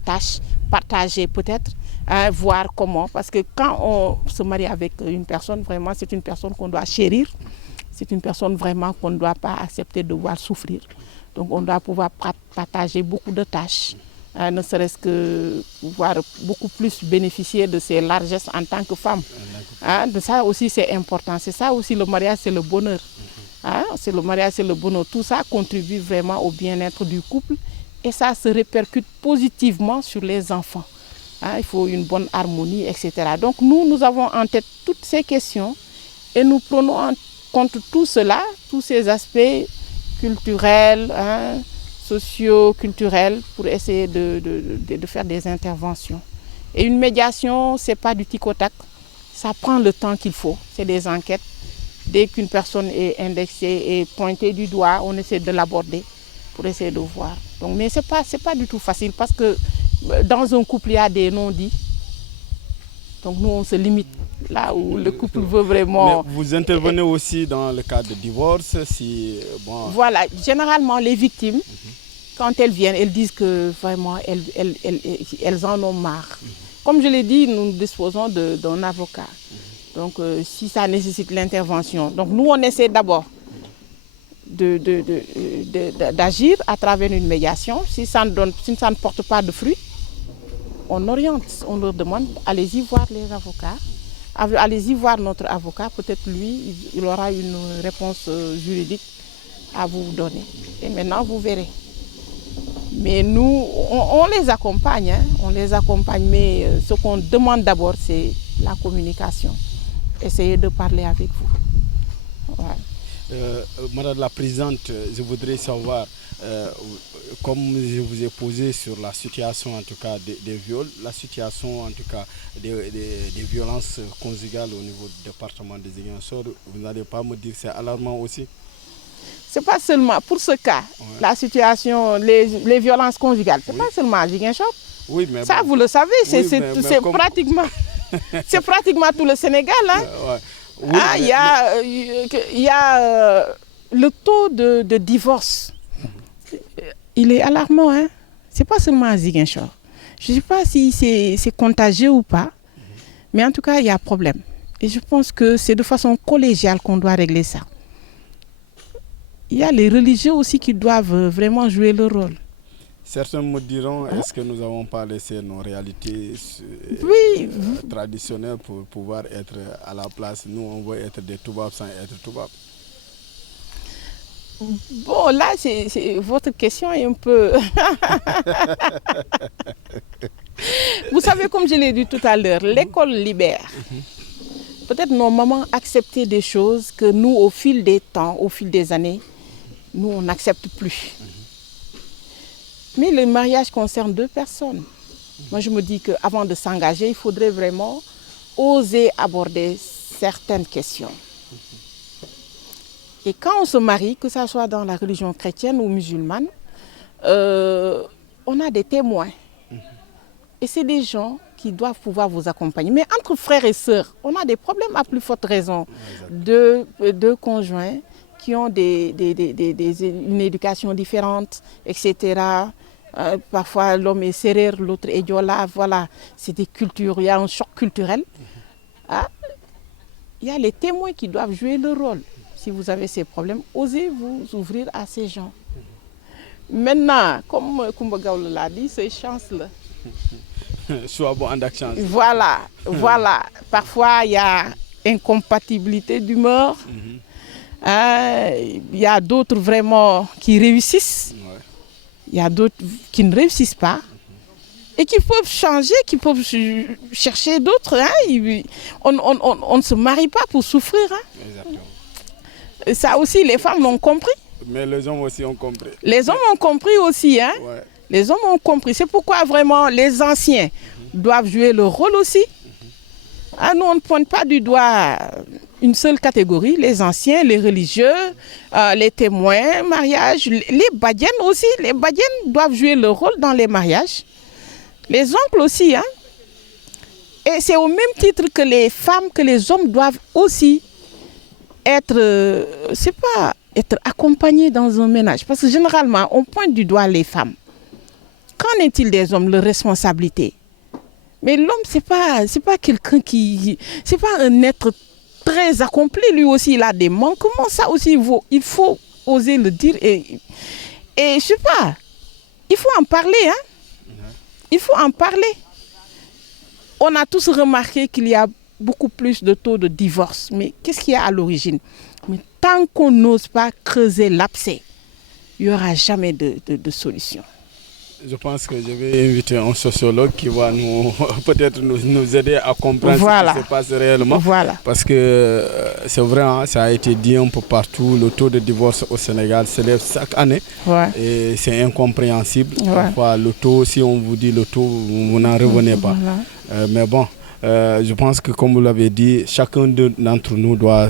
tâches, partager peut-être, voir comment. Parce que quand on se marie avec une personne, vraiment, c'est une personne qu'on doit chérir. C'est une personne vraiment qu'on ne doit pas accepter de voir souffrir. Donc on doit pouvoir partager beaucoup de tâches, ne serait-ce que pouvoir beaucoup plus bénéficier de ses largesses en tant que femme. Ça aussi c'est important. C'est ça aussi le mariage, c'est le bonheur. C'est le mariage, c'est le bonheur. Tout ça contribue vraiment au bien-être du couple et ça se répercute positivement sur les enfants. Il faut une bonne harmonie, etc. Donc nous avons en tête toutes ces questions et nous prenons en compte tout cela, tous ces aspects culturels, socio-culturels, pour essayer de faire des interventions. Et une médiation, ce n'est pas du tic au tac, ça prend le temps qu'il faut, c'est des enquêtes. Dès qu'une personne est indexée et pointée du doigt, on essaie de l'aborder pour essayer de voir. Donc, mais ce n'est pas du tout facile parce que dans un couple, il y a des non-dits. Donc nous, on se limite là où le couple veut vraiment... Mais vous intervenez aussi dans le cas de divorce Voilà, généralement les victimes, quand elles viennent, elles disent que vraiment elles en ont marre. Comme je l'ai dit, nous disposons d'un avocat. Donc si ça nécessite l'intervention. Donc nous, on essaie d'abord d'agir à travers une médiation. Si ça ne porte pas de fruits, on oriente, on leur demande, allez-y voir les avocats, allez-y voir notre avocat, peut-être lui, il aura une réponse juridique à vous donner. Et maintenant, vous verrez. Mais nous, on les accompagne, mais ce qu'on demande d'abord, c'est la communication. Essayez de parler avec vous. Ouais. Madame la Présidente, je voudrais savoir, comme je vous ai posé sur la situation en tout cas des viols, la situation en tout cas des violences conjugales au niveau du département des Ziguinchor, vous n'allez pas me dire que c'est alarmant aussi? C'est pas seulement pour ce cas, la situation, les violences conjugales, c'est pas seulement à Ziguinchor. Oui, mais ça, vous le savez, c'est pratiquement, c'est pratiquement tout le Sénégal. Hein. Oui, il y a le taux de divorce. Il est alarmant. Hein. C'est pas seulement à Ziguinchor. Je ne sais pas si c'est contagieux ou pas, mais en tout cas, il y a problème. Et je pense que c'est de façon collégiale qu'on doit régler ça. Il y a les religieux aussi qui doivent vraiment jouer leur rôle. Certains me diront, est-ce que nous n'avons pas laissé nos réalités traditionnelles pour pouvoir être à la place? Nous, on veut être des Toubabs sans être Toubabs. Bon, là, votre question est un peu... Vous savez, comme je l'ai dit tout à l'heure, l'école libère. Peut-être nos mamans acceptaient des choses que nous, au fil des temps, au fil des années, nous, on n'accepte plus. Mais le mariage concerne deux personnes. Moi, je me dis qu'avant de s'engager, il faudrait vraiment oser aborder certaines questions. Et quand on se marie, que ce soit dans la religion chrétienne ou musulmane, on a des témoins. Et c'est des gens qui doivent pouvoir vous accompagner. Mais entre frères et sœurs, on a des problèmes à plus forte raison. Deux conjoints qui ont une éducation différente, etc. Parfois, l'homme est serré, l'autre est diola. Voilà, c'est des cultures, il y a un choc culturel. Il y a les témoins qui doivent jouer le rôle. Si vous avez ces problèmes, osez vous ouvrir à ces gens. Maintenant, comme Koumba Gawlo l'a dit, c'est chance-là. Soit bon en action. Voilà, voilà. Parfois, il y a incompatibilité d'humeur. Il y a d'autres vraiment qui réussissent. Il y a d'autres qui ne réussissent pas. Et qui peuvent changer, qui peuvent chercher d'autres. Hein. On ne se marie pas pour souffrir. Hein. Exactement. Ça aussi, les femmes l'ont compris. Mais les hommes aussi ont compris. Les hommes ont compris aussi. Hein. Les hommes ont compris. C'est pourquoi vraiment les anciens doivent jouer le rôle aussi. Nous, on ne pointe pas du doigt une seule catégorie. Les anciens, les religieux, les témoins, mariage, les badiennes aussi. Les badiennes doivent jouer le rôle dans les mariages. Les oncles aussi. Hein. Et c'est au même titre que les femmes, que les hommes doivent aussi être accompagnés dans un ménage. Parce que généralement, on pointe du doigt les femmes. Qu'en est-il des hommes, leur responsabilité? Mais l'homme, c'est pas quelqu'un qui... C'est pas un être très accompli. Lui aussi, il a des manquements. Ça aussi, il faut oser le dire. Et je sais pas, il faut en parler. Hein? Il faut en parler. On a tous remarqué qu'il y a beaucoup plus de taux de divorce. Mais qu'est-ce qu'il y a à l'origine? Mais tant qu'on n'ose pas creuser l'abcès, il n'y aura jamais de solution. Je pense que je vais inviter un sociologue qui va peut-être nous aider à comprendre ce qui se passe réellement. Voilà. Parce que c'est vrai, hein, ça a été dit un peu partout, le taux de divorce au Sénégal s'élève chaque année. Et c'est incompréhensible. Parfois, le taux, si on vous dit le taux, vous n'en revenez pas. Mais bon. Je pense que, comme vous l'avez dit, chacun d'entre nous doit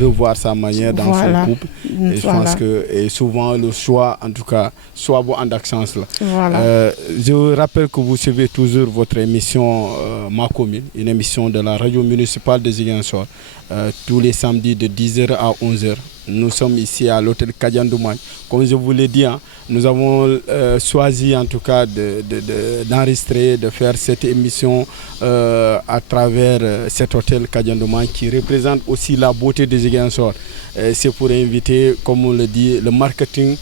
revoir sa manière dans son couple. Et je pense que souvent le choix, en tout cas, soit bon en action. Je rappelle que vous suivez toujours votre émission Ma Commune, une émission de la radio municipale de Ziguinchor, tous les samedis de 10h à 11h. Nous sommes ici à l'hôtel Kadiandoumagne. Comme je vous l'ai dit, hein, nous avons choisi en tout cas d'enregistrer, de faire cette émission à travers cet hôtel Kadiandoumagne qui représente aussi la beauté de Ziguinchor. C'est pour inviter, comme on le dit, le marketing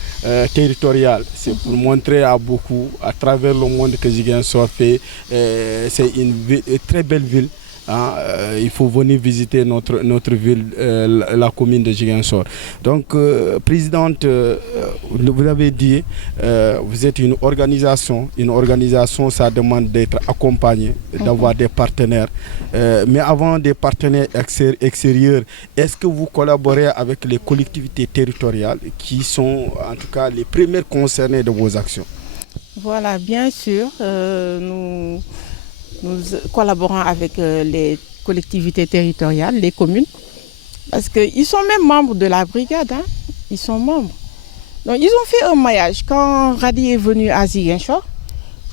territorial. C'est pour montrer à beaucoup, à travers le monde, que Ziguinchor fait. C'est une très belle ville. hein, il faut venir visiter notre ville, la commune de Ziguinchor. Donc, présidente, vous l'avez dit, vous êtes une organisation. Une organisation, ça demande d'être accompagné, d'avoir des partenaires. Mais avant des partenaires extérieurs, est-ce que vous collaborez avec les collectivités territoriales qui sont en tout cas les premières concernées de vos actions? Voilà, bien sûr, nous collaborons avec les collectivités territoriales, les communes, parce qu'ils sont même membres de la brigade, hein. Ils sont membres. Donc ils ont fait un maillage. Quand Radi est venu à Ziguinchor,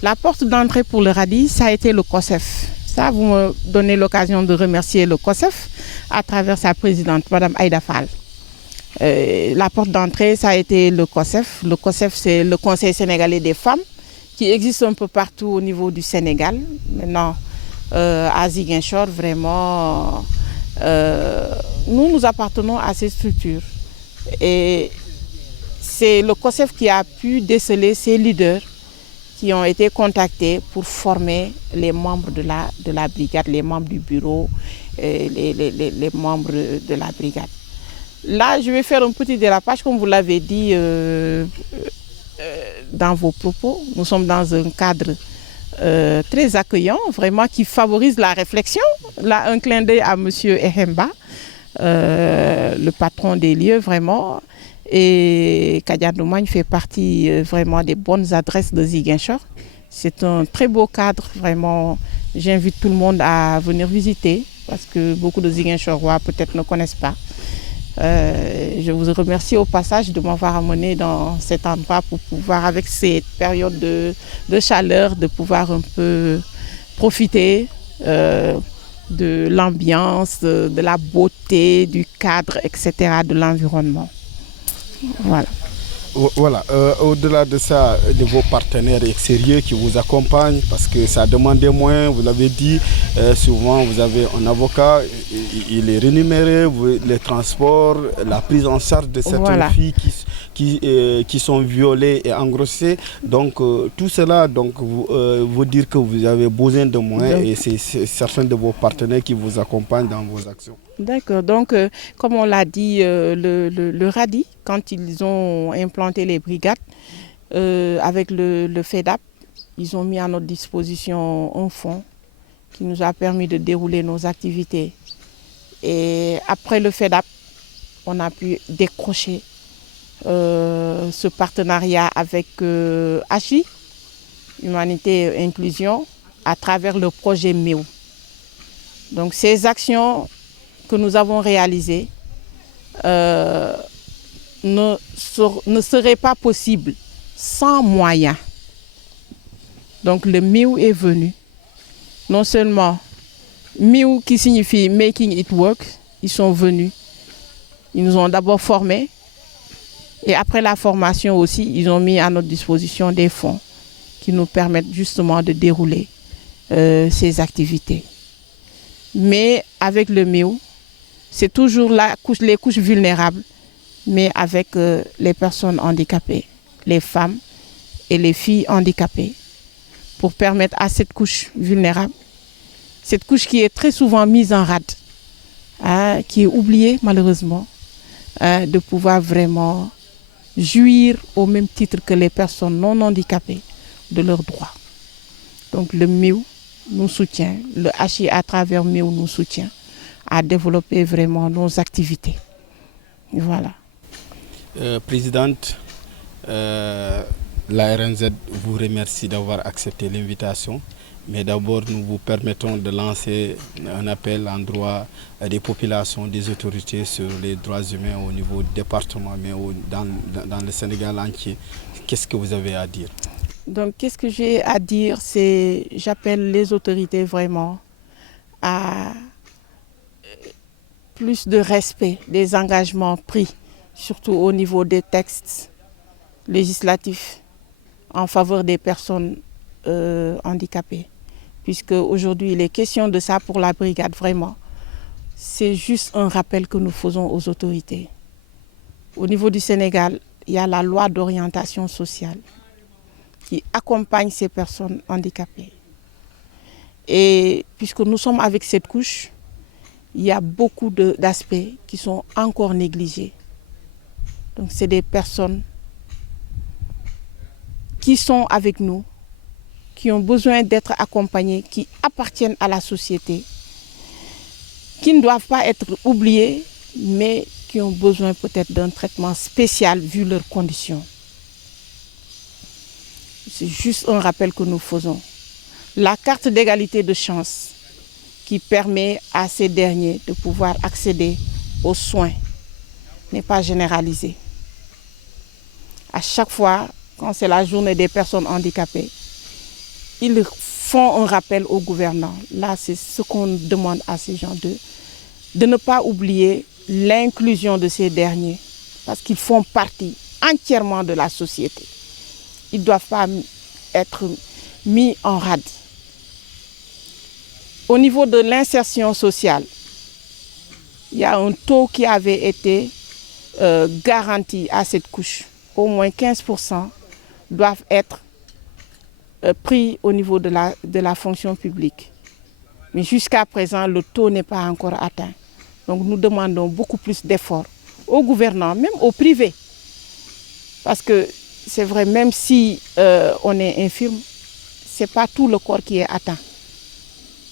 la porte d'entrée pour le Radi, ça a été le COSEF. Ça, vous me donnez l'occasion de remercier le COSEF à travers sa présidente, Madame Aïda Fall. La porte d'entrée, ça a été le COSEF. Le COSEF, c'est le Conseil sénégalais des femmes, qui existe un peu partout au niveau du Sénégal. Maintenant, à Ziguinchor, vraiment, nous appartenons à ces structures. Et c'est le COSEF qui a pu déceler ces leaders qui ont été contactés pour former les membres de la brigade, les membres du bureau, les membres de la brigade. Là, je vais faire un petit dérapage, comme vous l'avez dit dans vos propos. Nous sommes dans un cadre très accueillant, vraiment qui favorise la réflexion. Là, un clin d'œil à M. Ehemba, le patron des lieux, vraiment. Et Kadia Doumagne fait partie vraiment des bonnes adresses de Ziguinchor. C'est un très beau cadre, vraiment. J'invite tout le monde à venir visiter, parce que beaucoup de Ziguinchorois peut-être ne connaissent pas. Je vous remercie au passage de m'avoir amené dans cet endroit pour pouvoir, avec cette période de chaleur, de pouvoir un peu profiter de l'ambiance, de la beauté, du cadre, etc., de l'environnement. Voilà. Voilà, au-delà de ça, de vos partenaires extérieurs qui vous accompagnent, parce que ça demande des moyens, vous l'avez dit, souvent vous avez un avocat, il est rémunéré, les transports, la prise en charge de certaines filles qui sont violées et engrossées. Donc tout cela vous dire que vous avez besoin de moyens et c'est certains de vos partenaires qui vous accompagnent dans vos actions. D'accord, donc comme on l'a dit, le Radi, quand ils ont implanté les brigades, avec le FEDAP, ils ont mis à notre disposition un fonds qui nous a permis de dérouler nos activités. Et après le FEDAP, on a pu décrocher ce partenariat avec HI, Humanité et Inclusion, à travers le projet MEO. Donc ces actions que nous avons réalisées ne seraient pas possibles sans moyens. Donc le MEO est venu. Non seulement MEO qui signifie Making It Work, ils sont venus. Ils nous ont d'abord formés. Et après la formation aussi, ils ont mis à notre disposition des fonds qui nous permettent justement de dérouler ces activités. Mais avec le MEO, c'est toujours les couches vulnérables, mais avec les personnes handicapées, les femmes et les filles handicapées, pour permettre à cette couche vulnérable, cette couche qui est très souvent mise en rade, qui est oubliée malheureusement, de pouvoir vraiment jouir au même titre que les personnes non handicapées de leurs droits. Donc le MEO nous soutient, le HI à travers MEO nous soutient à développer vraiment nos activités. Voilà. Présidente, la RNZ vous remercie d'avoir accepté l'invitation, mais d'abord nous vous permettons de lancer un appel en droit des populations, des autorités sur les droits humains au niveau du département, mais dans le Sénégal entier. Qu'est-ce que vous avez à dire? Donc qu'est-ce que j'ai à dire, c'est j'appelle les autorités vraiment à plus de respect des engagements pris, surtout au niveau des textes législatifs en faveur des personnes handicapées. Puisque aujourd'hui il est question de ça pour la brigade, vraiment. C'est juste un rappel que nous faisons aux autorités. Au niveau du Sénégal, il y a la loi d'orientation sociale qui accompagne ces personnes handicapées. Et puisque nous sommes avec cette couche, il y a beaucoup d'aspects qui sont encore négligés. Donc c'est des personnes qui sont avec nous, qui ont besoin d'être accompagnées, qui appartiennent à la société, qui ne doivent pas être oubliées, mais qui ont besoin peut-être d'un traitement spécial vu leurs conditions. C'est juste un rappel que nous faisons. La carte d'égalité de chance qui permet à ces derniers de pouvoir accéder aux soins n'est pas généralisée. À chaque fois, quand c'est la journée des personnes handicapées, ils font un rappel aux gouvernants. Là, c'est ce qu'on demande à ces gens de ne pas oublier l'inclusion de ces derniers, parce qu'ils font partie entièrement de la société. Ils ne doivent pas être mis en rade. Au niveau de l'insertion sociale, il y a un taux qui avait été garanti à cette couche. Au moins 15% doivent être pris au niveau de la fonction publique. Mais jusqu'à présent, le taux n'est pas encore atteint. Donc nous demandons beaucoup plus d'efforts aux gouvernants, même au privé. Parce que c'est vrai, même si on est infirme, ce n'est pas tout le corps qui est atteint.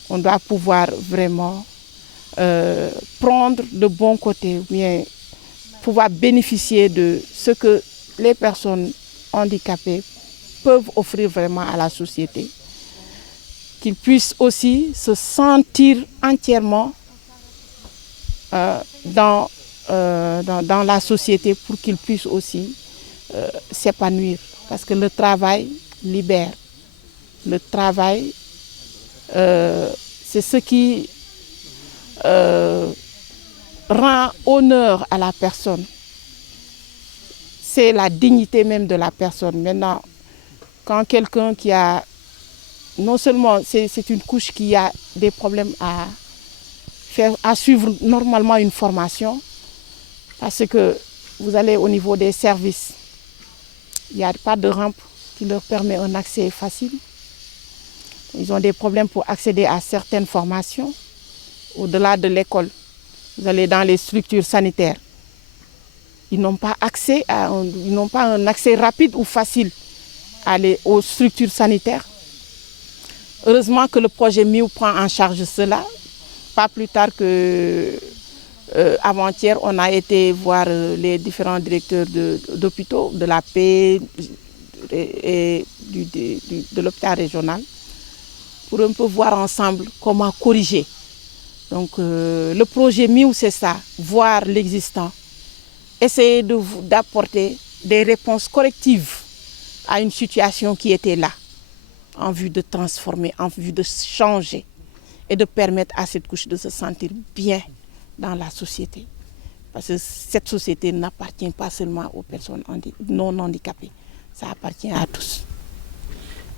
On doit pouvoir vraiment prendre le bon côté, bien pouvoir bénéficier de ce que les personnes handicapées peuvent offrir vraiment à la société. Qu'ils puissent aussi se sentir entièrement dans la société pour qu'ils puissent aussi s'épanouir. Parce que le travail libère. Le travail, c'est ce qui rend honneur à la personne. C'est la dignité même de la personne. Maintenant, quand quelqu'un qui a, non seulement c'est une couche qui a des problèmes à suivre normalement une formation, parce que vous allez au niveau des services, il n'y a pas de rampe qui leur permet un accès facile. Ils ont des problèmes pour accéder à certaines formations. Au-delà de l'école, vous allez dans les structures sanitaires. Ils n'ont pas accès ils n'ont pas un accès rapide ou facile aux structures sanitaires. Heureusement que le projet MIU prend en charge cela. Pas plus tard qu'avant-hier, on a été voir les différents directeurs d'hôpitaux, de la paix et de l'hôpital régional, pour un peu voir ensemble comment corriger. Donc le projet MIU, c'est ça, voir l'existant, essayer d'apporter des réponses correctives à une situation qui était là, en vue de transformer, en vue de changer et de permettre à cette couche de se sentir bien dans la société. Parce que cette société n'appartient pas seulement aux personnes non handicapées, ça appartient à tous.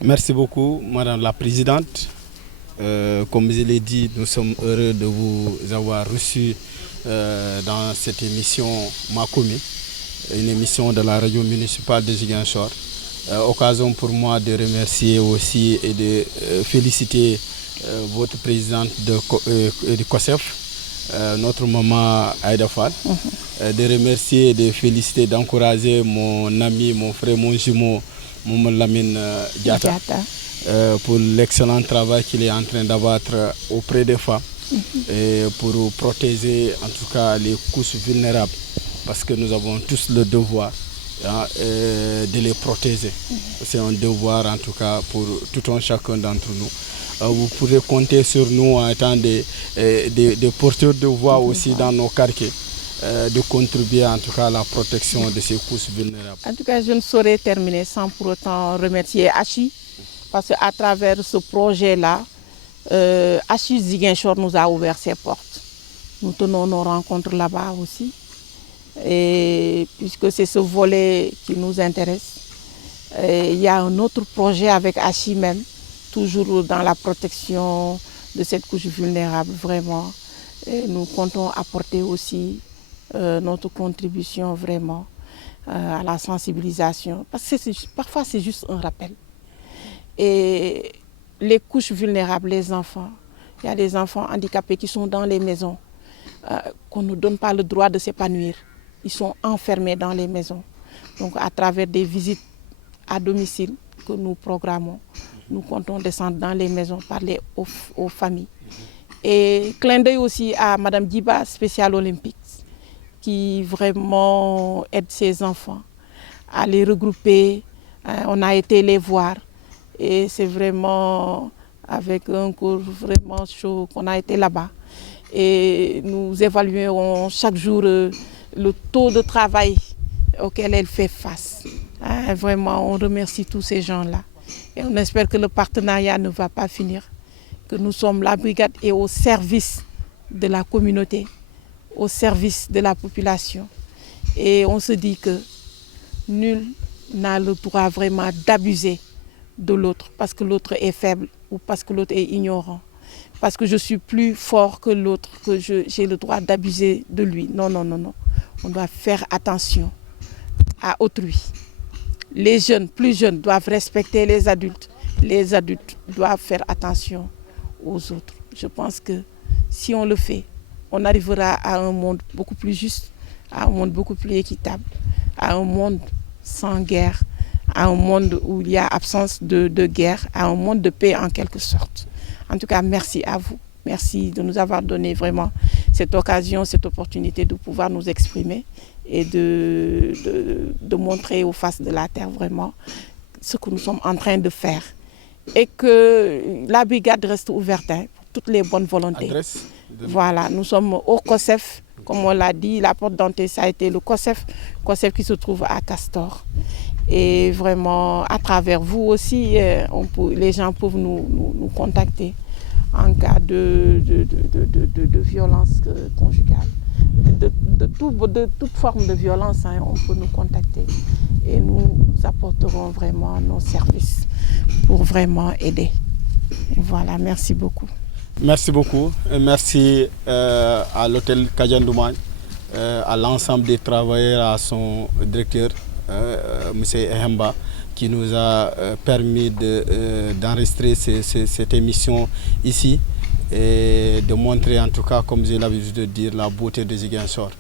Merci beaucoup, Madame la Présidente. Comme je l'ai dit, nous sommes heureux de vous avoir reçu dans cette émission Ma Commune, une émission de la radio municipale de Ziguinchor. Occasion pour moi de remercier aussi et de féliciter votre présidente du COSEF, notre maman Aïda Fall, de remercier, de féliciter, d'encourager mon ami, mon frère, mon jumeau, Momo Lamine Diatta, pour l'excellent travail qu'il est en train d'abattre auprès des femmes et pour protéger en tout cas les couches vulnérables, parce que nous avons tous le devoir de les protéger. C'est un devoir en tout cas pour tout un chacun d'entre nous. Vous pourrez compter sur nous en étant des porteurs de voix aussi dans nos quartiers, de contribuer en tout cas à la protection de ces couches vulnérables. En tout cas, je ne saurais terminer sans pour autant remercier Hachi, parce qu'à travers ce projet-là, Hachi Ziguinchor nous a ouvert ses portes. Nous tenons nos rencontres là-bas aussi. Et puisque c'est ce volet qui nous intéresse, il y a un autre projet avec Hachi même, toujours dans la protection de cette couche vulnérable, vraiment. Et nous comptons apporter aussi notre contribution vraiment à la sensibilisation. Parce que parfois c'est juste un rappel. Et les couches vulnérables, les enfants. Il y a des enfants handicapés qui sont dans les maisons, qu'on ne donne pas le droit de s'épanouir. Ils sont enfermés dans les maisons. Donc à travers des visites à domicile que nous programmons, nous comptons descendre dans les maisons, parler aux familles. Et clin d'œil aussi à Madame Diba, spéciale olympique, qui vraiment aide ses enfants à les regrouper. On a été les voir et c'est vraiment avec un cours vraiment chaud qu'on a été là-bas. Et nous évaluons chaque jour le taux de travail auquel elle fait face. Vraiment, on remercie tous ces gens-là. Et on espère que le partenariat ne va pas finir, que nous sommes la brigade et au service de la communauté, au service de la population. Et on se dit que nul n'a le droit vraiment d'abuser de l'autre parce que l'autre est faible ou parce que l'autre est ignorant. Parce que je suis plus fort que l'autre, que j'ai le droit d'abuser de lui. Non, non, non, non. On doit faire attention à autrui. Les jeunes, plus jeunes, doivent respecter les adultes. Les adultes doivent faire attention aux autres. Je pense que si on le fait, on arrivera à un monde beaucoup plus juste, à un monde beaucoup plus équitable, à un monde sans guerre, à un monde où il y a absence de guerre, à un monde de paix en quelque sorte. En tout cas, merci à vous. Merci de nous avoir donné vraiment cette occasion, cette opportunité de pouvoir nous exprimer et de montrer aux faces de la terre vraiment ce que nous sommes en train de faire. Et que la brigade reste ouverte pour toutes les bonnes volontés. Voilà, nous sommes au COSEF, comme on l'a dit, la porte d'entrée, ça a été le COSEF qui se trouve à Castor. Et vraiment, à travers vous aussi, les gens peuvent nous contacter en cas de violence conjugale. De toute forme de violence, on peut nous contacter et nous apporterons vraiment nos services pour vraiment aider. Voilà, merci beaucoup. Merci beaucoup. Et merci à l'hôtel Kadiandoumagne, à l'ensemble des travailleurs, à son directeur, M. Ehemba, qui nous a permis d'enregistrer cette émission ici et de montrer en tout cas, comme j'ai l'habitude de dire, la beauté de Ziguinchor.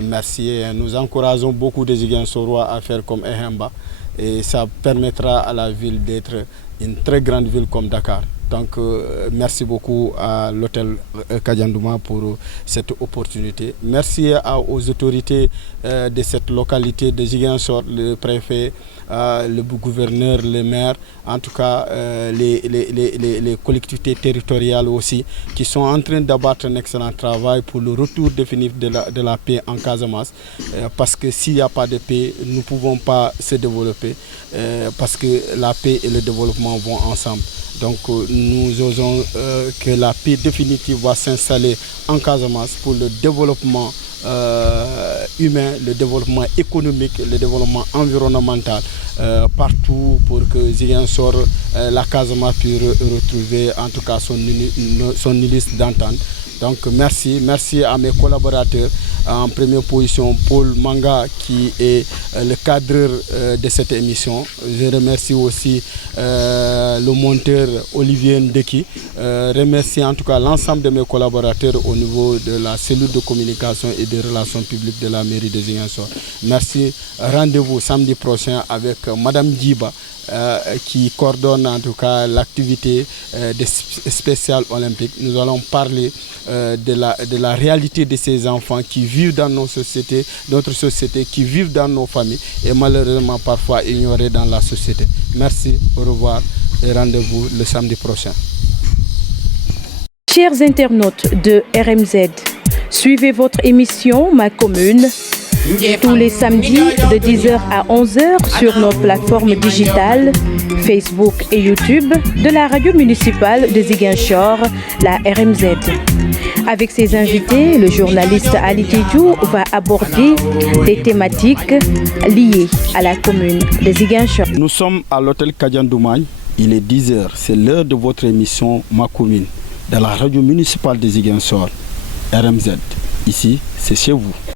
Merci et nous encourageons beaucoup de Ziguinchorois à faire comme Ehemba et ça permettra à la ville d'être une très grande ville comme Dakar. Donc merci beaucoup à l'hôtel Kadiandouma pour cette opportunité. Merci aux autorités de cette localité de Ziguinchor, le préfet, le gouverneur, le maire, en tout cas les collectivités territoriales aussi, qui sont en train d'abattre un excellent travail pour le retour définitif de la paix en Casamance. Parce que s'il n'y a pas de paix, nous ne pouvons pas se développer, parce que la paix et le développement vont ensemble. Donc nous osons que la paix définitive va s'installer en Casamance pour le développement humain, le développement économique, le développement environnemental partout pour que Ziguinchor, la Casamance puisse retrouver en tout cas son hélice d'entente. Donc merci à mes collaborateurs. En première position, Paul Manga qui est le cadreur de cette émission. Je remercie aussi le monteur Olivier Ndeki. Remercie en tout cas l'ensemble de mes collaborateurs au niveau de la cellule de communication et de relations publiques de la mairie de Ziguinchor. Merci. Rendez-vous samedi prochain avec Madame Diba, qui coordonne en tout cas l'activité des spéciales olympiques. Nous allons parler de la réalité de ces enfants qui vivent dans nos sociétés, notre société, qui vivent dans nos familles et malheureusement parfois ignorés dans la société. Merci, au revoir et rendez-vous le samedi prochain. Chers internautes de RMZ, suivez votre émission Ma Commune tous les samedis de 10h à 11h sur nos plateformes digitales Facebook et YouTube de la radio municipale de Ziguinchor, la RMZ. Avec ses invités, le journaliste Ali Tidjou va aborder des thématiques liées à la commune de Ziguinchor. Nous sommes à l'hôtel Kadiandoumagne, il est 10h, c'est l'heure de votre émission Ma Commune de la radio municipale de Ziguinchor, RMZ. Ici, c'est chez vous.